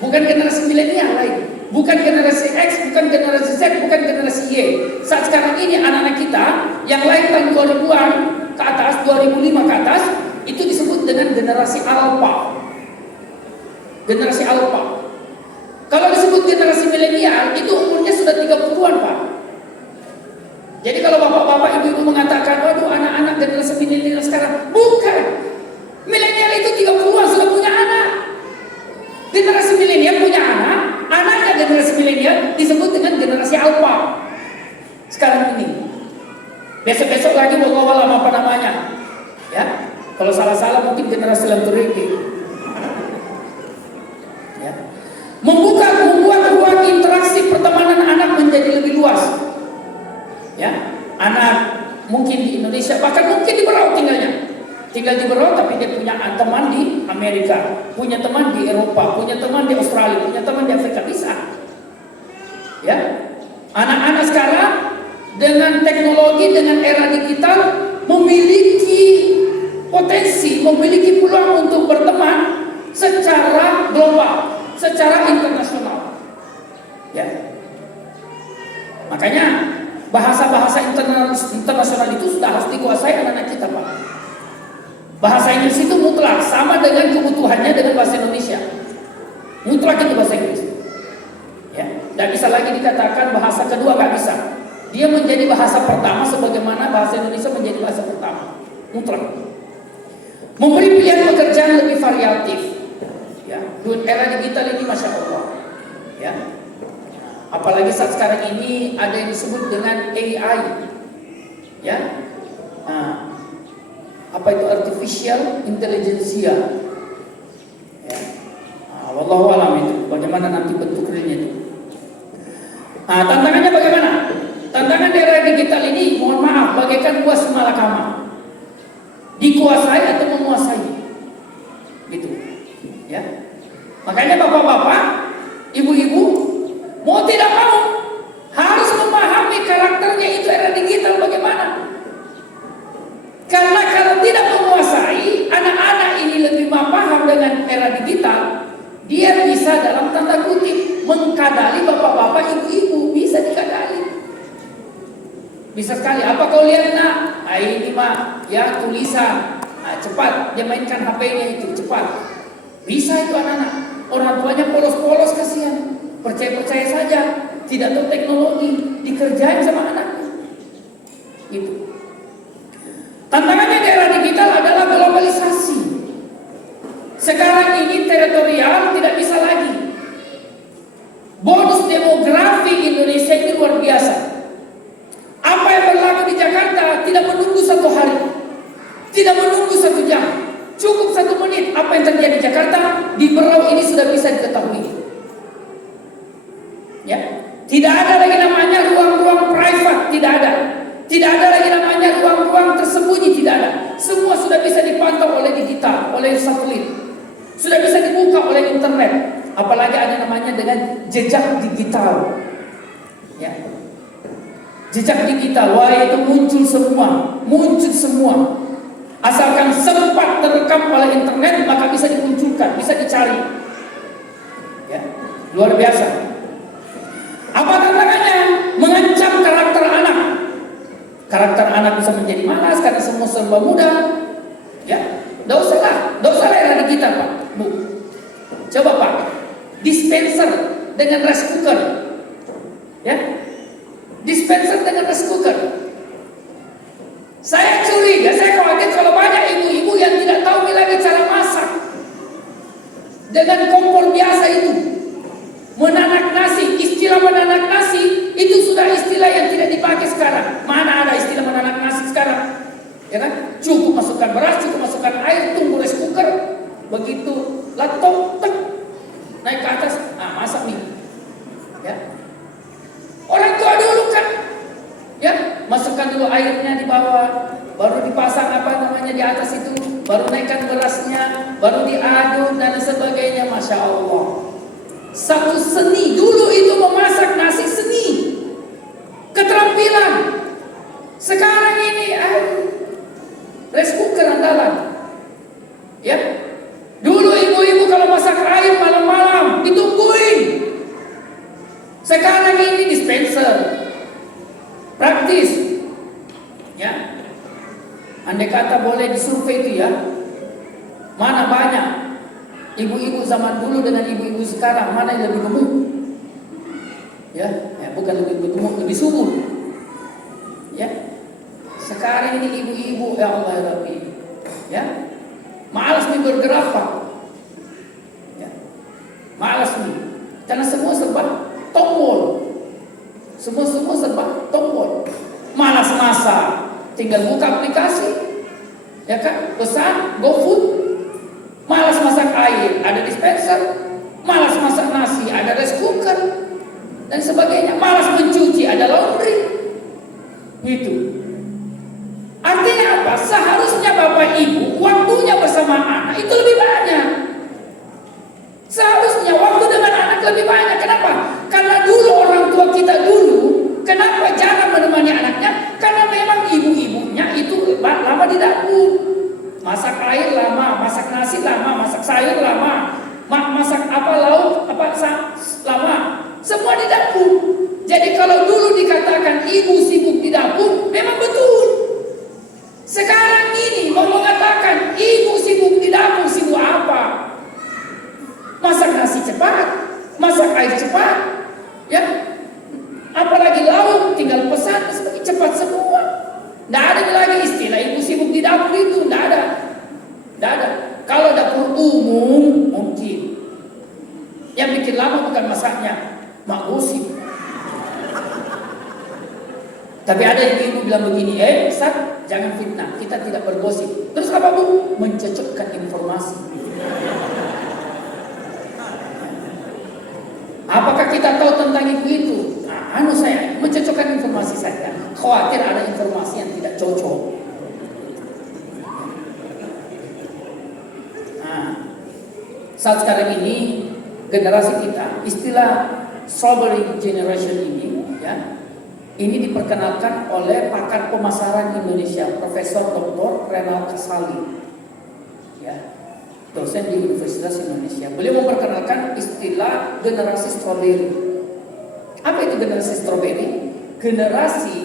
Bukan generasi milenial lain, bukan generasi X, bukan generasi Z, bukan generasi Y. Saat sekarang ini anak-anak kita yang lahir tahun 2000-an ke atas, 2005 ke atas, itu disebut dengan generasi alpha. Generasi alpha. Kalau disebut generasi milenial, itu umurnya sudah 30-an, Pak. Jadi kalau bapak-bapak, ibu-ibu mengatakan, waduh anak-anak generasi milenial sekarang, bukan. Milenial itu 30-an sudah punya anak. Generasi milenial punya anak, anaknya generasi milenial disebut dengan generasi alpha. Sekarang ini. Besok-besok lagi wallahu alam apa namanya. Ya. Kalau salah-salah mungkin generasi lanturiki. Ya. Membuat ruang interaksi pertemanan anak menjadi lebih luas. Ya, anak mungkin di Indonesia, bahkan mungkin di Berau tinggal di Berau, tapi dia punya teman di Amerika, punya teman di Eropa, punya teman di Australia, punya teman di Afrika, bisa. Ya, anak-anak sekarang dengan teknologi, dengan era digital memiliki potensi, memiliki peluang untuk berteman secara global, secara internasional. Ya, makanya bahasa-bahasa internasional itu sudah harus dikuasai anak-anak kita, Pak. Bahasa Inggris itu mutlak, sama dengan kebutuhannya dengan bahasa Indonesia. Mutlak itu bahasa Inggris. Ya, tidak bisa lagi dikatakan bahasa kedua, nggak bisa. Dia menjadi bahasa pertama sebagaimana bahasa Indonesia menjadi bahasa pertama. Mutlak. Memberi pilihan pekerjaan lebih variatif. Ya, era digital ini masya Allah. Ya. Apalagi saat sekarang ini ada yang disebut dengan AI, ya, apa itu artificial intelligence, ya. Wallahu alam itu, bagaimana nanti bentuk realnya itu. Tantangannya bagaimana? Tantangan di era digital ini, mohon maaf, bagaikan buas malakama, dikuasai atau menguasai, gitu, ya. Makanya bapak-bapak, ibu-ibu bisa dalam tanda kutip mengkadali bapak-bapak, ibu-ibu, bisa dikadali. Bisa sekali. Apa kau lihat nak? Ini mah ya tulisan. Cepat dia mainkan HP-nya itu cepat. Bisa itu anak-anak. Orang tuanya polos-polos kasihan. Percaya-percaya saja. Tidak tahu teknologi, dikerjain sama anaknya. Gitu. Tantangannya di era digital adalah globalisasi. Sekarang ini teritorial tidak bisa lagi. Bonus demografi Indonesia ini luar biasa. Apa yang berlaku di Jakarta tidak menunggu 1 hari, tidak menunggu 1 jam, cukup 1 menit. Apa yang terjadi di Jakarta, di Berau ini sudah bisa diketahui. Ya, tidak ada lagi namanya ruang-ruang private, tidak ada. Tidak ada lagi namanya ruang-ruang tersembunyi, tidak ada. Semua sudah bisa dipantau oleh digital, oleh satelit. Sudah bisa dibuka oleh internet. Apalagi ada namanya dengan jejak digital. Ya. Jejak digital, wah itu muncul semua. Asalkan sempat terekam oleh internet, maka bisa dimunculkan, bisa dicari. Ya. Luar biasa. Apa tantangannya? Mengancam karakter anak. Karakter anak bisa menjadi malas karena semua serba mudah. Ya, tidak usah era digital Pak, Bu. Coba Pak, dispenser dengan rice cooker, ya, dispenser dengan rice cooker. Saya curiga, saya khawatir kalau banyak ibu-ibu yang tidak tahu lagi cara masak dengan kompor biasa itu. Menanak nasi, istilah menanak nasi itu sudah istilah yang tidak dipakai sekarang. Mana ada istilah menanak nasi sekarang? Ya kan? Cukup masukkan beras, cukup masukkan air, tunggu rice cooker, begitu latok, tek, naik ke atas, masak nih. Ya. Orang tua dulu kan, ya, masukkan dulu airnya di bawah, baru dipasang apa namanya di atas itu, baru naikkan berasnya, baru diaduk dan sebagainya. Masya Allah. Satu seni dulu itu memasak nasi, seni, keterampilan. Sekarang ini rice cooker andalan. Ya, dulu ibu-ibu kalau masak air malam-malam ditungguin. Sekarang ini dispenser, praktis. Ya, andai kata boleh disurvei itu ya, mana banyak ibu-ibu zaman dulu dengan ibu-ibu sekarang, mana yang lebih gemuk? Ya, bukan lebih gemuk, lebih subur. Ya, sekarang ini ibu-ibu, ya Allah ya Rabbi, ya, malas nih bergerak Pak. Ya, malas nih, karena semua serba tombol, semua serba tombol. Malas masak, tinggal buka aplikasi, ya kan, pesan GoFood. Malas masak air, ada dispenser. Malas masak nasi, ada rice cooker dan sebagainya. Malas mencuci, ada laundry. Gitu. Artinya apa? Seharusnya Bapak Ibu waktunya bersama anak itu lebih banyak. Seharusnya waktu dengan anak lebih banyak. Kenapa? Karena dulu orang tua kita dulu, kenapa jarang menemani anaknya? Karena memang ibu-ibunya itu lama di dapur. Masak air lama, masak nasi lama, masak sayur lama, masak apa lauk lama, semua di dapur. Jadi kalau dulu dikatakan ibu sibuk di dapur, memang betul. Sekarang ini mau mengatakan ibu sibuk di dapur, sibuk apa? Masak nasi cepat, masak air cepat, ya. Apalagi lauk tinggal pesan seperti cepat semua. Tidak ada lagi istilah ibu sibuk di dapur itu, tidak ada. Tidak ada. Kalau dapur umum mungkin. Yang bikin lama bukan masaknya, mak gosip. Tapi ada ibu bilang begini, Ustaz, jangan fitnah, kita tidak bergosip. Terus apa Bu? Mencocokkan informasi. Apakah kita tahu tentang ibu itu? Saya mencocokkan informasi saja. Khawatir ada informasi yang tidak cocok. Saat sekarang ini generasi kita, istilah strawberry generation ini, ya, ini diperkenalkan oleh pakar pemasaran Indonesia, Profesor Dr. Renal Kasali. Ya, dosen di Universitas Indonesia. Beliau memperkenalkan istilah generasi stroberi. Apa itu generasi stroberi? Generasi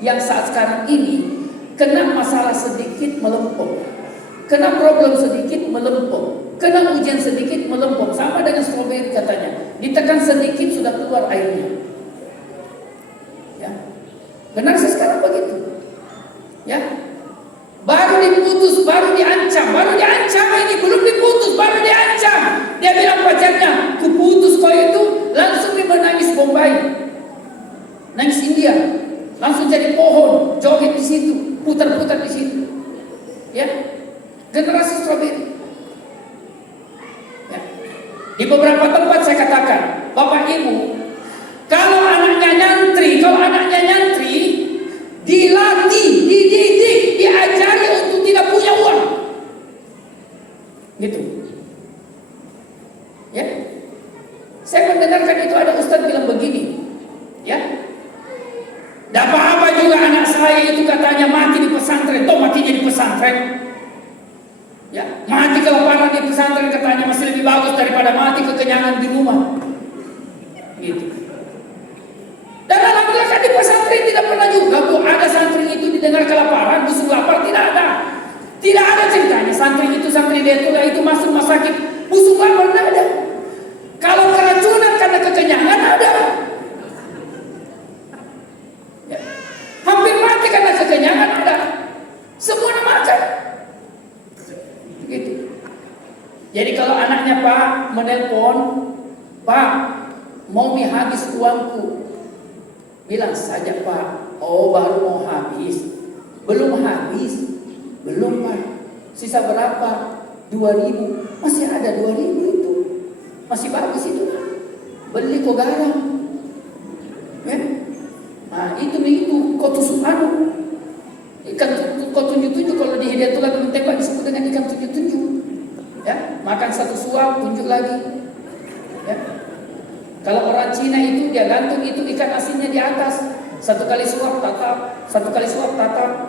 yang saat sekarang ini kena masalah sedikit melempem, kena problem sedikit melempem, kena ujian sedikit melempem, sama dengan stroberi katanya. Ditekan sedikit sudah keluar airnya. Ya, generasi sekarang begitu. Ya, baru diputus, baru diancam ini, belum diputus, baru diancam. Dia bilang pacarnya, kuputus kau itu, langsung dia menangis Bombay, nangis India, langsung jadi pohon, joget di situ, putar-putar di situ. Ya, generasi stroberi. Ya. Di beberapa tempat saya katakan, Bapak Ibu, kalau anaknya nyantri, dilatih, dididik, diajari untuk tidak punya uang. Gitu. Ya. Saya mendengarkan itu ada ustaz bilang begini. Ya. Tidak apa-apa juga anak saya itu katanya mati di pesantren, toh matinya di pesantren. Ya, mati kelaparan di pesantren katanya masih lebih bagus daripada mati kekenyangan di rumah. Gitu. Dan alhamdulillah kan di pesantren tidak pernah juga Bu ada santri itu didengar kelaparan, busuk lapar, tidak ada. Tidak ada ceritanya santri itu, santri Detula itu masuk rumah sakit, busuk lapar, tidak ada. Kalau keracunan karena kekenyangan ada. Ya. Hampir mati karena kekenyangan ada. Semua makan. Gitu. Jadi kalau anaknya Pak menelpon, Pak mau habis uangku, bilang saja Pak, oh baru mau habis, belum habis, belum Pak, sisa berapa? 2.000, masih ada 2.000 itu, masih bagus itu, beli kok garam, ya? Nah itu kau tusuk ikan kau tunjuk-tunjuk kalau di Hidayatullah mentembak disebut dengan ikan tunjuk-tunjuk, ya? Makan satu suap tunjuk lagi, ya? Kalau orang Cina itu dia gantung itu ikan asinnya di atas, satu kali suap tatap, satu kali suap tatap.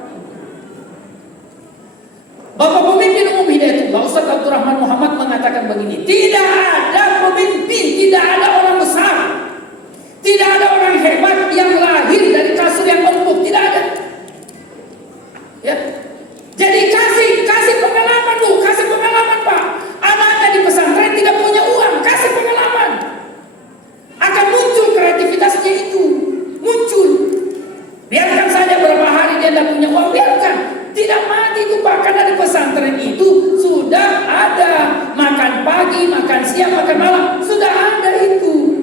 Bapak pemimpin umum Hidayatullah Ustaz Abdurrahman Muhammad mengatakan begini, tidak ada pemimpin, tidak ada orang besar, tidak ada orang hebat yang lahir dari kasur yang empuk, tidak ada. Ya, jadi kasih pengalaman Bu, kasih pengalaman Pak. Anaknya di pesantren tidak punya uang, kasih pengalaman. Akan muncul kreativitasnya itu, muncul. Biarkan saja berapa hari dia tidak punya uang, biarkan. Tidak mati itu Pak, karena di pesantren itu sudah ada makan pagi, makan siang, makan malam, sudah ada itu.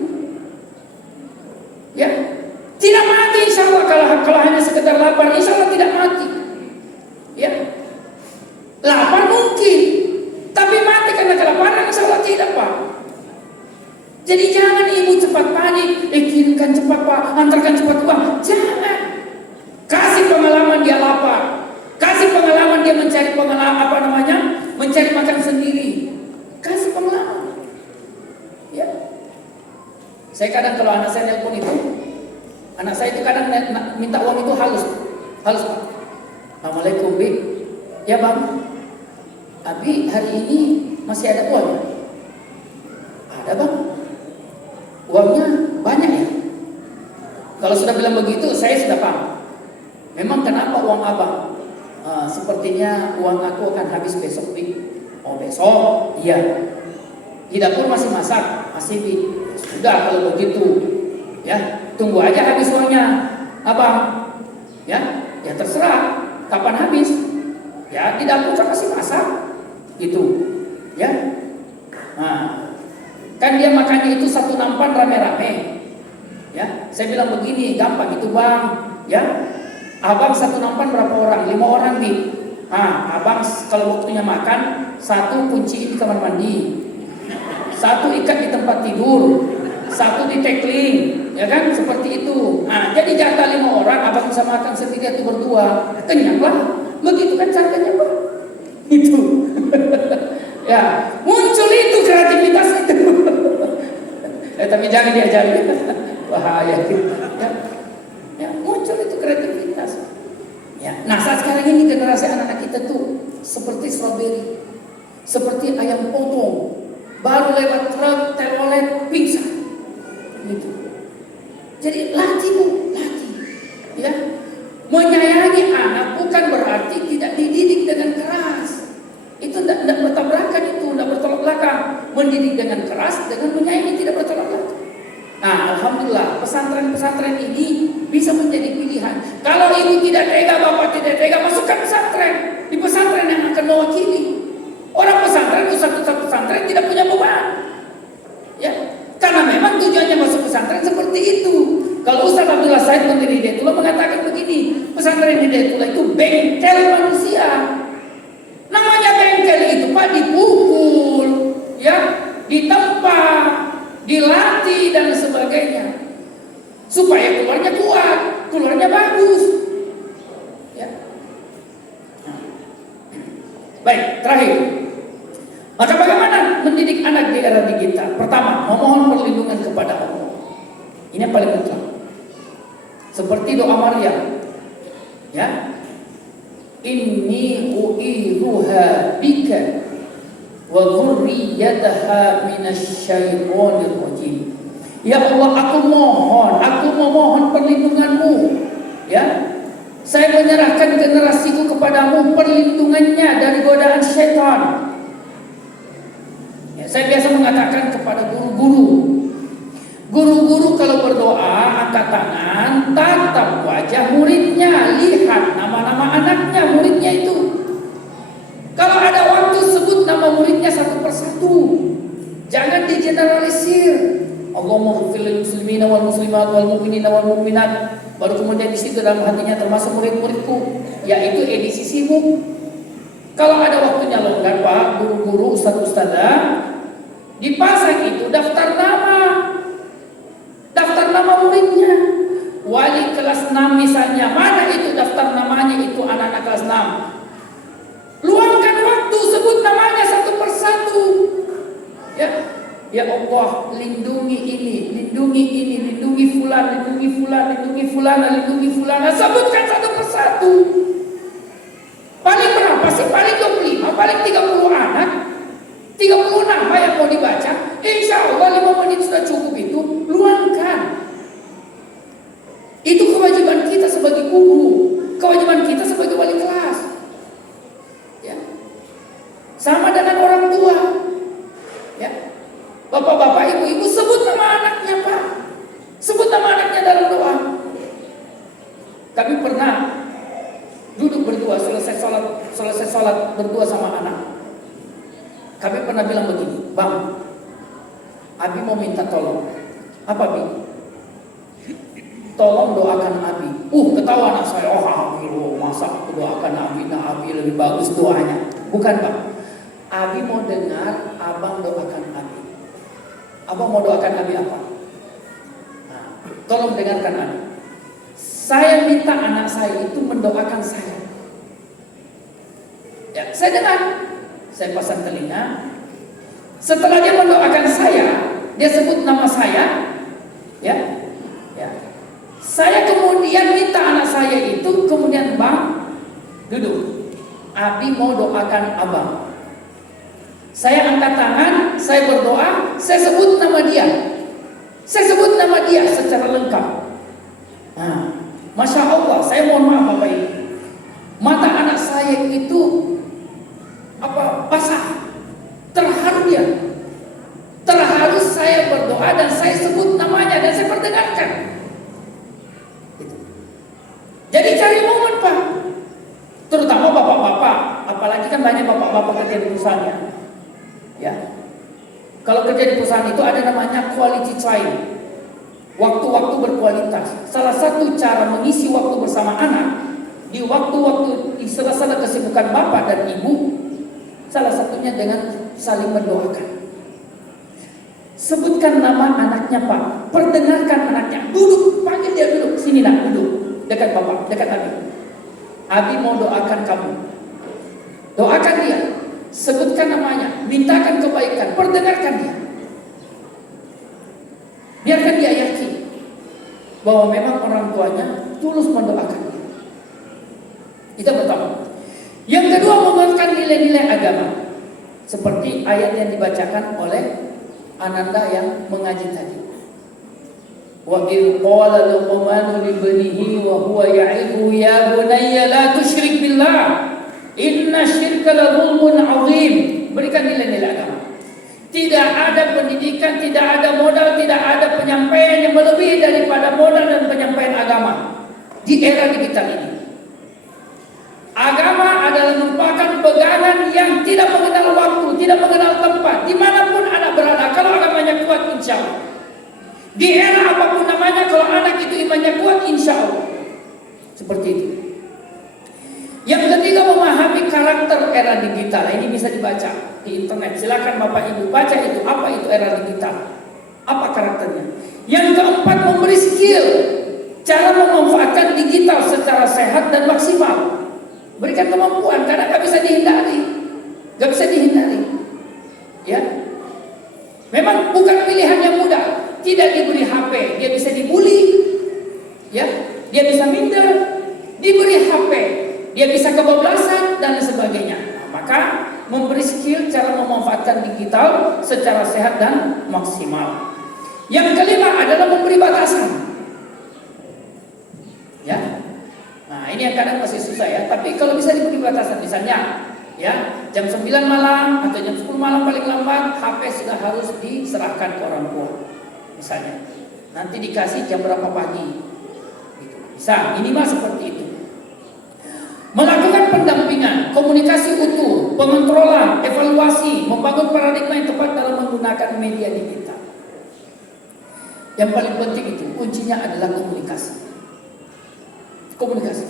Ya, tidak mati insya Allah kalau hanya sekedar lapar, insya Allah tidak mati. Ya, lapar mungkin, tapi mati karena kelaparan insya Allah tidak Pak. Jadi jangan ibu cepat panik, kirimkan cepat Pak, antarkan cepat uang. Jangan. Kasih pengalaman dia lapar. Kasih pengalaman dia mencari mencari makan sendiri. Kasih pengalaman. Ya. Saya kadang kalau anak saya nelpon itu, anak saya itu kadang minta uang itu halus Pak. Assalamualaikum Bi. Ya Bang. Abi hari ini masih ada uang? Ada Bang. Uangnya banyak ya? Kalau sudah bilang begitu, saya sudah paham. Memang kenapa uang abang? Sepertinya uang aku akan habis besok, Bi. Oh besok? Iya. Di dapur masih masak? Masih, Bi. Sudah kalau begitu, ya tunggu aja habis uangnya, abang. Ya terserah. Kapan habis? Ya di dapur kan masih masak, gitu. Ya. Nah. Kan dia makannya itu satu nampan rame-rame. Ya, saya bilang begini, gampang itu Bang. Ya, abang satu nampan berapa orang? 5 orang Bi. Abang kalau waktunya makan, satu kunci di kamar mandi, satu ikat di tempat tidur, satu di tekling, ya kan? Seperti itu. Jadi jatah 5 orang, abang bisa makan sendiri atau berdua, kenyang lah. Begitu kan caranya Pak? Itu. Ya, muncul itu kreativitas itu. Tapi jangan diajari, bahaya. Ya, muncul itu kreativitas. Ya, nah saat sekarang ini generasi anak-anak kita tuh seperti stroberi. seperti ayam potong, baru lewat truk, telolet, pingsan. Gitu. Jadi latih Bu, latih. Ya. Menyayangi anak bukan berarti tidak dididik dengan keras. Itu tidak bertabrakan, itu tidak bertolak belakang. Mendidik dengan keras, dengan menyayangi tidak bertolak belakang. Nah, alhamdulillah pesantren-pesantren ini bisa menjadi pilihan. Kalau ibu tidak tega, bapak tidak tega, masukkan pesantren. Di pesantren yang akan mewakili. Orang pesantren, ustaz-ustaz pesantren tidak punya beban. Ya, karena memang tujuannya masuk pesantren seperti itu. Kalau Ustaz Abdullah Said pendiri Hidayatullah mengatakan begini, pesantren Hidayatullah itu bengkel manusia. Namanya bengkel itu Pak dipukul, ya, ditempa, dilatih dan sebagainya, supaya keluarnya kuat, keluarnya bagus. Ya. Baik, terakhir. Maka bagaimana mendidik anak di era digital? Pertama, memohon perlindungan kepada Allah. Ini yang paling utama. Seperti doa Maryam, ya, inni u'iruha bika wa dzurriyyataha minasyaitonir rajim. Ya Allah, aku memohon perlindunganmu, ya. Saya menyerahkan generasiku kepadamu, perlindungannya dari godaan syaitan. Ya, saya biasa mengatakan kepada guru-guru kalau berdoa angkat tangan, tatap wajah muridnya, lihat nama-nama anaknya, muridnya itu. Kalau ada waktu sebut nama muridnya satu persatu, jangan digeneralisir. Allahumma ighfir lil muslimina wal muslimat wal mu'minina wal mu'minat. Baru kemudian di situ dalam hatinya termasuk murid-muridku, yaitu edisi sibuk. Kalau ada waktunya longgar Pak, guru-guru, ustaz-ustazah, dipasang itu daftar nama muridnya. Wali kelas 6 misalnya, mana itu daftar namanya, itu anak-anak kelas 6. Luangkan waktu, sebut namanya satu persatu. Ya, ya Allah, lindungi ini, lindungi fulan, lindungi fulana, sebutkan satu persatu. Paling berapa sih? Paling 25, paling 30 anak, 30 nama yang mau dibaca. Insya Allah 5 menit sudah cukup itu. Luangkan. Itu kewajiban kita sebagai guru, kewajiban kita sebagai wali kelas. Ya. Sama dengan orang tua. Ya. Bapak-bapak, ibu-ibu, sebut nama anaknya Pak. Sebut nama anaknya dalam doa. Kami pernah duduk berdua selesai sholat berdua sama anak. Kami pernah bilang begini, Bang, Abi mau minta tolong. Apa Bi? Tolong doakan Abi. Ketawa anak saya, Abi masa aku doakan Abi, nah Abi lebih bagus doanya. Bukan Bang, Abi mau dengar Abang doakan Abi. Abang mau doakan Abi apa? Nah, tolong dengarkan Abi. Saya minta anak saya itu mendoakan saya. Ya, saya dengar. Saya pasang telinga. Setelah dia mendoakan saya, dia sebut nama saya. Ya. Saya kemudian minta anak saya itu, kemudian Bang, duduk. Abi mau doakan Abang. Saya angkat tangan, saya berdoa, saya sebut nama dia. Saya sebut nama dia secara lengkap. Nah, Masya Allah, saya mohon maaf Bapak Ibu. Mata anak saya itu basah. Terharu dia. Terharu saya berdoa dan saya sebut namanya dan saya perdengarkan. Jadi cari momen Pak. Terutama bapak-bapak, apalagi kan banyak bapak-bapak kerja di perusahaannya. Ya. Kalau kerja di perusahaan itu ada namanya quality time. Waktu-waktu berkualitas. Salah satu cara mengisi waktu bersama anak di waktu-waktu di sela-sela kesibukan bapak dan ibu, salah satunya dengan saling mendoakan. Sebutkan nama anaknya Pak, perdengarkan anaknya, duduk, panggil dia duduk, sini nak, duduk. Dekat bapak, dekat Abi. Abi mau doakan kamu. Doakan dia. Sebutkan namanya, mintakan kebaikan, perdengarkan dia. Biarkan dia yakin bahwa memang orang tuanya tulus mendoakan dia. Itu pertama. Yang kedua, menguatkan nilai-nilai agama. Seperti ayat yang dibacakan oleh Ananda yang mengaji tadi. Wa idh qala Luqman li banihi wa huwa ya'iduhu ya bunayya la tusyrik billah inna syirka la dzulmun 'adzim. Berikan nilai-nilai agama. Tidak ada pendidikan, tidak ada modal, tidak ada penyampaian yang melebihi daripada modal dan penyampaian agama di era digital ini. Agama adalah merupakan pegangan yang tidak mengenal waktu, tidak mengenal tempat, dimanapun anak berada. Kalau agamanya kuat, insya Allah. Di era apapun namanya, kalau anak itu imannya kuat, insya Allah. Seperti itu. Yang ketiga, memahami karakter era digital. Ini bisa dibaca di internet. Silakan Bapak Ibu baca itu. Apa itu era digital? Apa karakternya? Yang keempat, memberi skill, cara memanfaatkan digital secara sehat dan maksimal. Berikan kemampuan, karena gak bisa dihindari. Gak bisa dihindari. Ya. Memang bukan pilihan yang mudah. Tidak diberi HP, dia bisa dibully. Ya. Dia bisa minder. Diberi HP, dia bisa kebablasan dan sebagainya. Nah, maka memberi skill cara memanfaatkan digital secara sehat dan maksimal. Yang kelima adalah memberi batasan. Ya. Nah, ini yang kadang masih susah ya. Tapi kalau bisa diberi batasan, misalnya ya, jam 9 malam atau jam 10 malam paling lambat HP sudah harus diserahkan ke orang tua. Misalnya, nanti dikasih jam berapa pagi. Gitu. Bisa, minimal seperti itu. Melakukan pendampingan, komunikasi utuh, pengontrolan, evaluasi, membangun paradigma yang tepat dalam menggunakan media digital. Yang paling penting itu kuncinya adalah komunikasi. Komunikasi.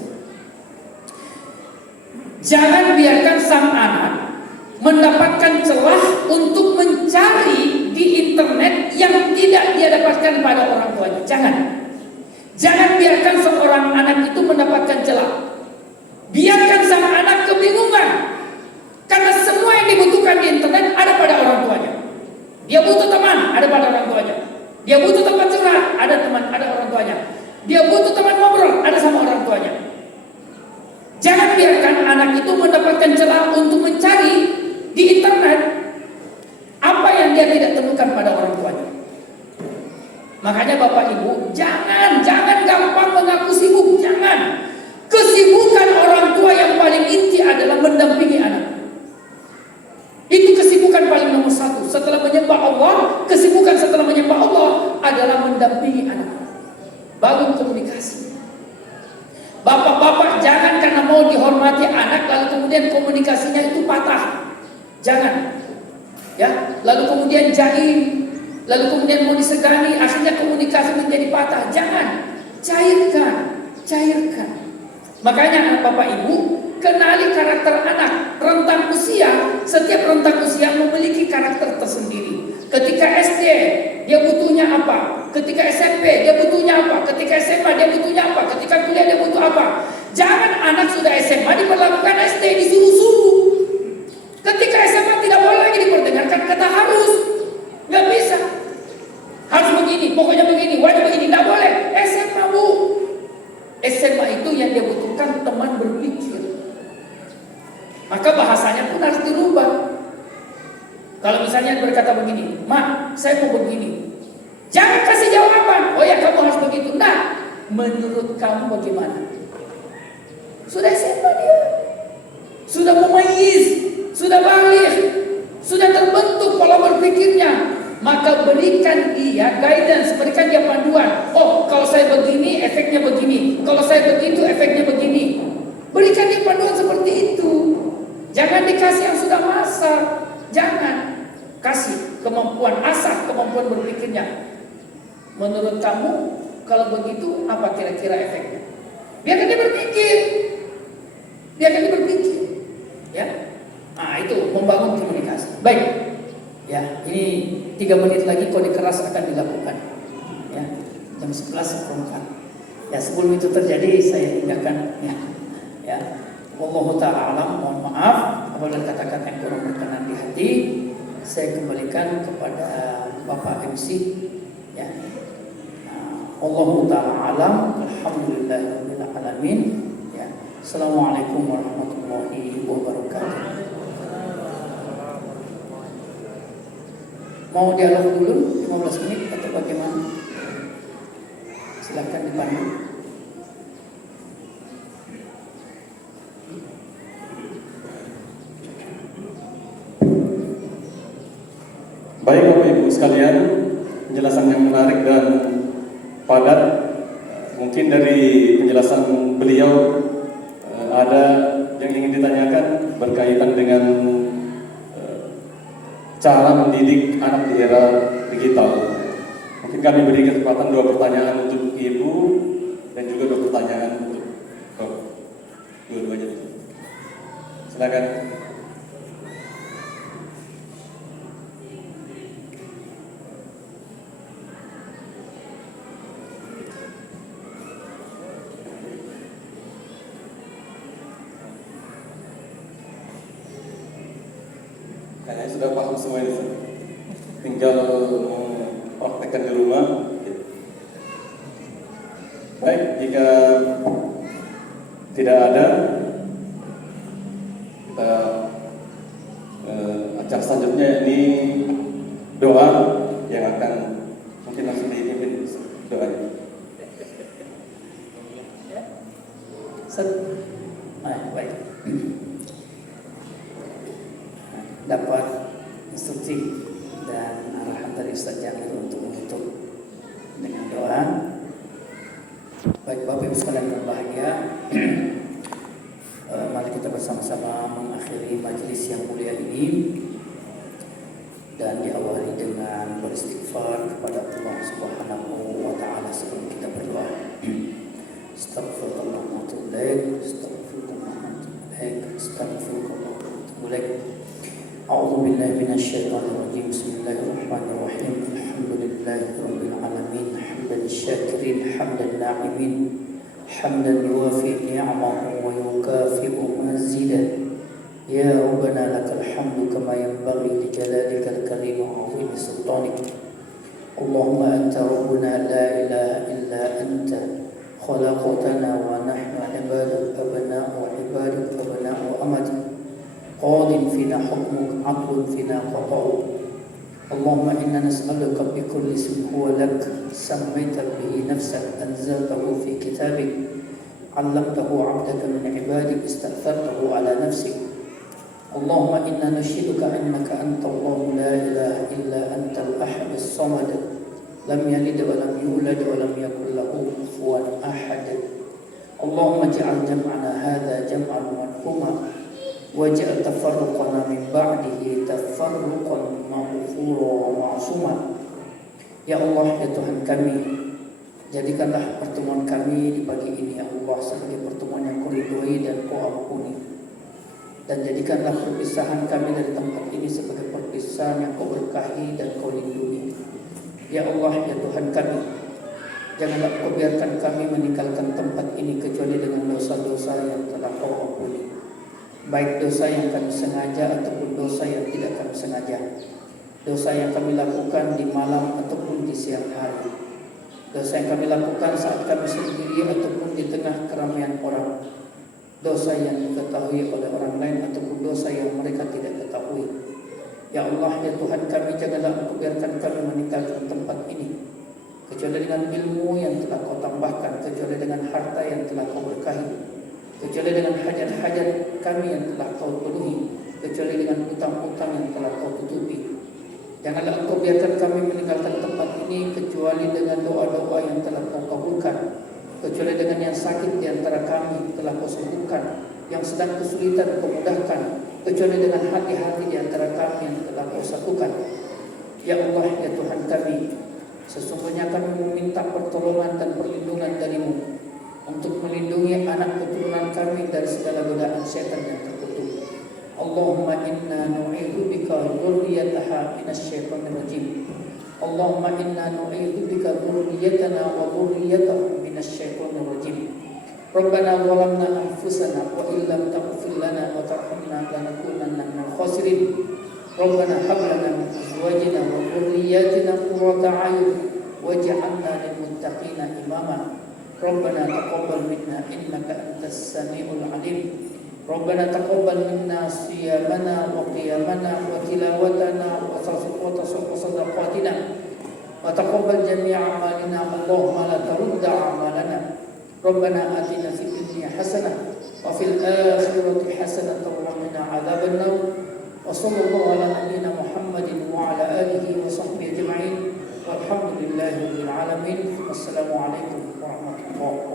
Jangan biarkan sang anak mendapatkan celah untuk mencari di internet yang tidak dia dapatkan pada orang tuanya. Jangan biarkan seorang anak itu mendapatkan celah. Biarkan sang anak kebingungan, karena semua yang dibutuhkan di internet ada pada orang tuanya. Dia butuh teman, ada pada orang tuanya. Dia butuh tempat curhat, ada orang tuanya. Dia butuh teman ngobrol, ada sama orang tuanya. Jangan biarkan anak itu mendapatkan celah untuk mencari di internet apa yang dia tidak temukan pada orang tuanya. Makanya Bapak Ibu, jangan gampang mengaku sibuk, jangan. Kesibukan orang tua yang paling inti adalah mendampingi anak. Itu kesibukan paling nomor satu. Setelah menyembah Allah, kesibukan setelah menyembah Allah adalah mendampingi anak. Bangun komunikasi. Bapak-bapak jangan karena mau dihormati anak lalu kemudian komunikasinya itu patah. Jangan. Ya, lalu kemudian jahil, lalu kemudian mau disegani, akhirnya komunikasi menjadi patah. Jangan. Cairkan. Makanya anak Bapak Ibu, kenali karakter anak. Rentang usia, setiap rentang usia memiliki karakter tersendiri. Ketika SD, dia butuhnya apa? Ketika SMP, dia butuhnya apa? Ketika SMA, dia butuhnya apa? Ketika kuliah, dia butuh apa? Jangan anak sudah SMA diperlakukan SD, disuruh-suruh. Ketika SMA tidak boleh lagi diperdengarkan kata harus. Nggak bisa. Harus begini, pokoknya begini, wajib begini. Nggak boleh. SMA Bu. SMA itu yang dia butuhkan teman berpikir. Maka bahasanya pun harus dirubah. Kalau misalnya berkata begini, "Mak, saya mau begini." Jangan kasih jawaban, "Oh ya kamu harus begitu." Nah, menurut kamu bagaimana? Sudah SMA dia. Sudah mumayyiz, sudah balik, sudah terbentuk pola berpikirnya. Maka berikan dia guidance, berikan dia panduan. Oh, kalau saya begini, efeknya begini. Kalau saya begitu, efeknya begini. Berikan dia panduan seperti itu. Jangan dikasih yang sudah masak. Jangan. Kasih kemampuan, asah kemampuan berpikirnya. Menurut kamu, kalau begitu, apa kira-kira efeknya? Biarkan dia berpikir. Ya. Nah, itu membangun komunikasi. Baik. Ya, ini 3 menit lagi kode keras akan dilakukan. Ya, jam 11.04. Ya, sebelum itu terjadi saya tinggalkan. Ya, wallahu ta'ala alam. Mohon maaf apabila kata-kata yang kurang berkenan di hati. Saya kembalikan kepada Bapak MC. Ya, wallahu ta'ala alam. Alhamdulillahirabbil alamin. Ya, assalamualaikum warahmatullahi wabarakatuh. Mau dialog dulu 15 menit atau bagaimana? Silahkan dipandu. Baik Bapak Ibu sekalian, penjelasan yang menarik dan padat. Mungkin dari penjelasan beliau ada yang ingin ditanyakan berkaitan dengan cara mendidik anak di era digital. Mungkin kami beri kesempatan 2 pertanyaan untuk Ibu dan juga 2 pertanyaan untuk dua-duanya. Silakan. Kayaknya sudah paham semua ini, tinggal praktekkan di rumah. Baik, jika tidak ada, kita acara selanjutnya ini doa yang akan mungkin langsung dipimpin doanya. Baik. Dapat instruksi dan arahan dari Ustaz Jamil untuk menutup dengan doa. Baik Bapak Ibu sekalian berbahagia, mari kita bersama-sama mengakhiri majelis yang mulia ini dan diawali dengan beristighfar kepada Allah Subhanahu wa taala sebelum kita berdoa. Astaghfirullah wa atubu ilaik, astaghfirullah wa atubu ilaik, astaghfirullah wa atubu ilaik. أعوذ بالله من الشيطان الرجيم بسم الله الرحمن الرحيم الحمد لله رب العالمين حمدا الشاكرين حمدا الناعمين حمدا يوافي نعمه ويكافئ مزيدا يا ربنا لك الحمد كما ينبغي لجلالك الكريم وعظيم سلطانك اللهم أنت ربنا لا إله إلا أنت خلقتنا ونحن عبادك أبناء وعبادك أبناء وأمتك قاض فينا حكمك عدل فينا قضاؤك اللهم إنا نسألك بكل اسم هو لك سميت به نفسك أنزلته في كتابك علمته عبدك من عبادك استأثرته على نفسك اللهم إنا نشهدك أنك أنت الله لا إله إلا أنت الأحد الصمد لم يلد ولم يولد ولم يكن له كفوا أحد اللهم اجعل جمعنا هذا جمعا مرحوما waj'al tafarruqana min ba'dihi tafarruqan maghfura wa ma'suma. Ya Allah, ya Tuhan kami, jadikanlah pertemuan kami di pagi ini ya Allah sebagai pertemuan yang Kau ridhoi dan Kau ampuni, dan jadikanlah perpisahan kami dari tempat ini sebagai perpisahan yang Kau berkahi dan Kau lindungi. Ya Allah, ya Tuhan kami, janganlah Kau biarkan kami meninggalkan tempat ini kecuali dengan dosa-dosa yang telah Kau ampuni, baik dosa yang kami sengaja ataupun dosa yang tidak kami sengaja, dosa yang kami lakukan di malam ataupun di siang hari, dosa yang kami lakukan saat kami sendiri ataupun di tengah keramaian orang, dosa yang diketahui oleh orang lain ataupun dosa yang mereka tidak ketahui. Ya Allah, ya Tuhan kami, janganlah Engkau biarkan kami meninggalkan tempat ini kecuali dengan ilmu yang telah Kau tambahkan, kecuali dengan harta yang telah Kau berkahi, kecuali dengan hajat-hajat kami yang telah Kau penuhi, kecuali dengan utang-utang yang telah Kau tutupi. Janganlah Engkau biarkan kami meninggalkan tempat ini kecuali dengan doa-doa yang telah Kau kabulkan, kecuali dengan yang sakit di antara kami telah Kau sembuhkan, yang sedang kesulitan Kau mudahkan, kecuali dengan hati-hati di antara kami yang telah Kau satukan. Ya Allah, ya Tuhan kami, sesungguhnya kami meminta pertolongan dan perlindungan dari-Mu untuk melindungi anak keturunan kami dari segala godaan syaitan yang terkutuk. Allahumma inna nu'idzu bika dzurriyyataha minasyaitonir rajim. Allahumma inna nu'idzu bika dzurriyyatana wa dzurriyyataha minasyaitonir rajim. Rabbana zalamna anfusana wa illam taghfir lana wa tarhamna lanakunanna minal khasirin. Rabbana hab lana min azwajina wa dhurriyyatina qurrata a'yun waj'alna lil muttaqina imama. Rabbana taqabbal minna innaka antas samiul alim. Rabbana taqabbal minna siyamana wa qiyamana wa tilawatana wa وصدقاتنا وتقبل جميع أعمالنا اللهم لا ترد أعمالنا ربنا آتنا في الدنيا حسنة وفي الآخرة حسنة وقنا عذاب النار وصلى الله على نبينا محمد وعلى آله وصحبه أجمعين والحمد لله رب العالمين. والسلام عليكم ورحمة الله.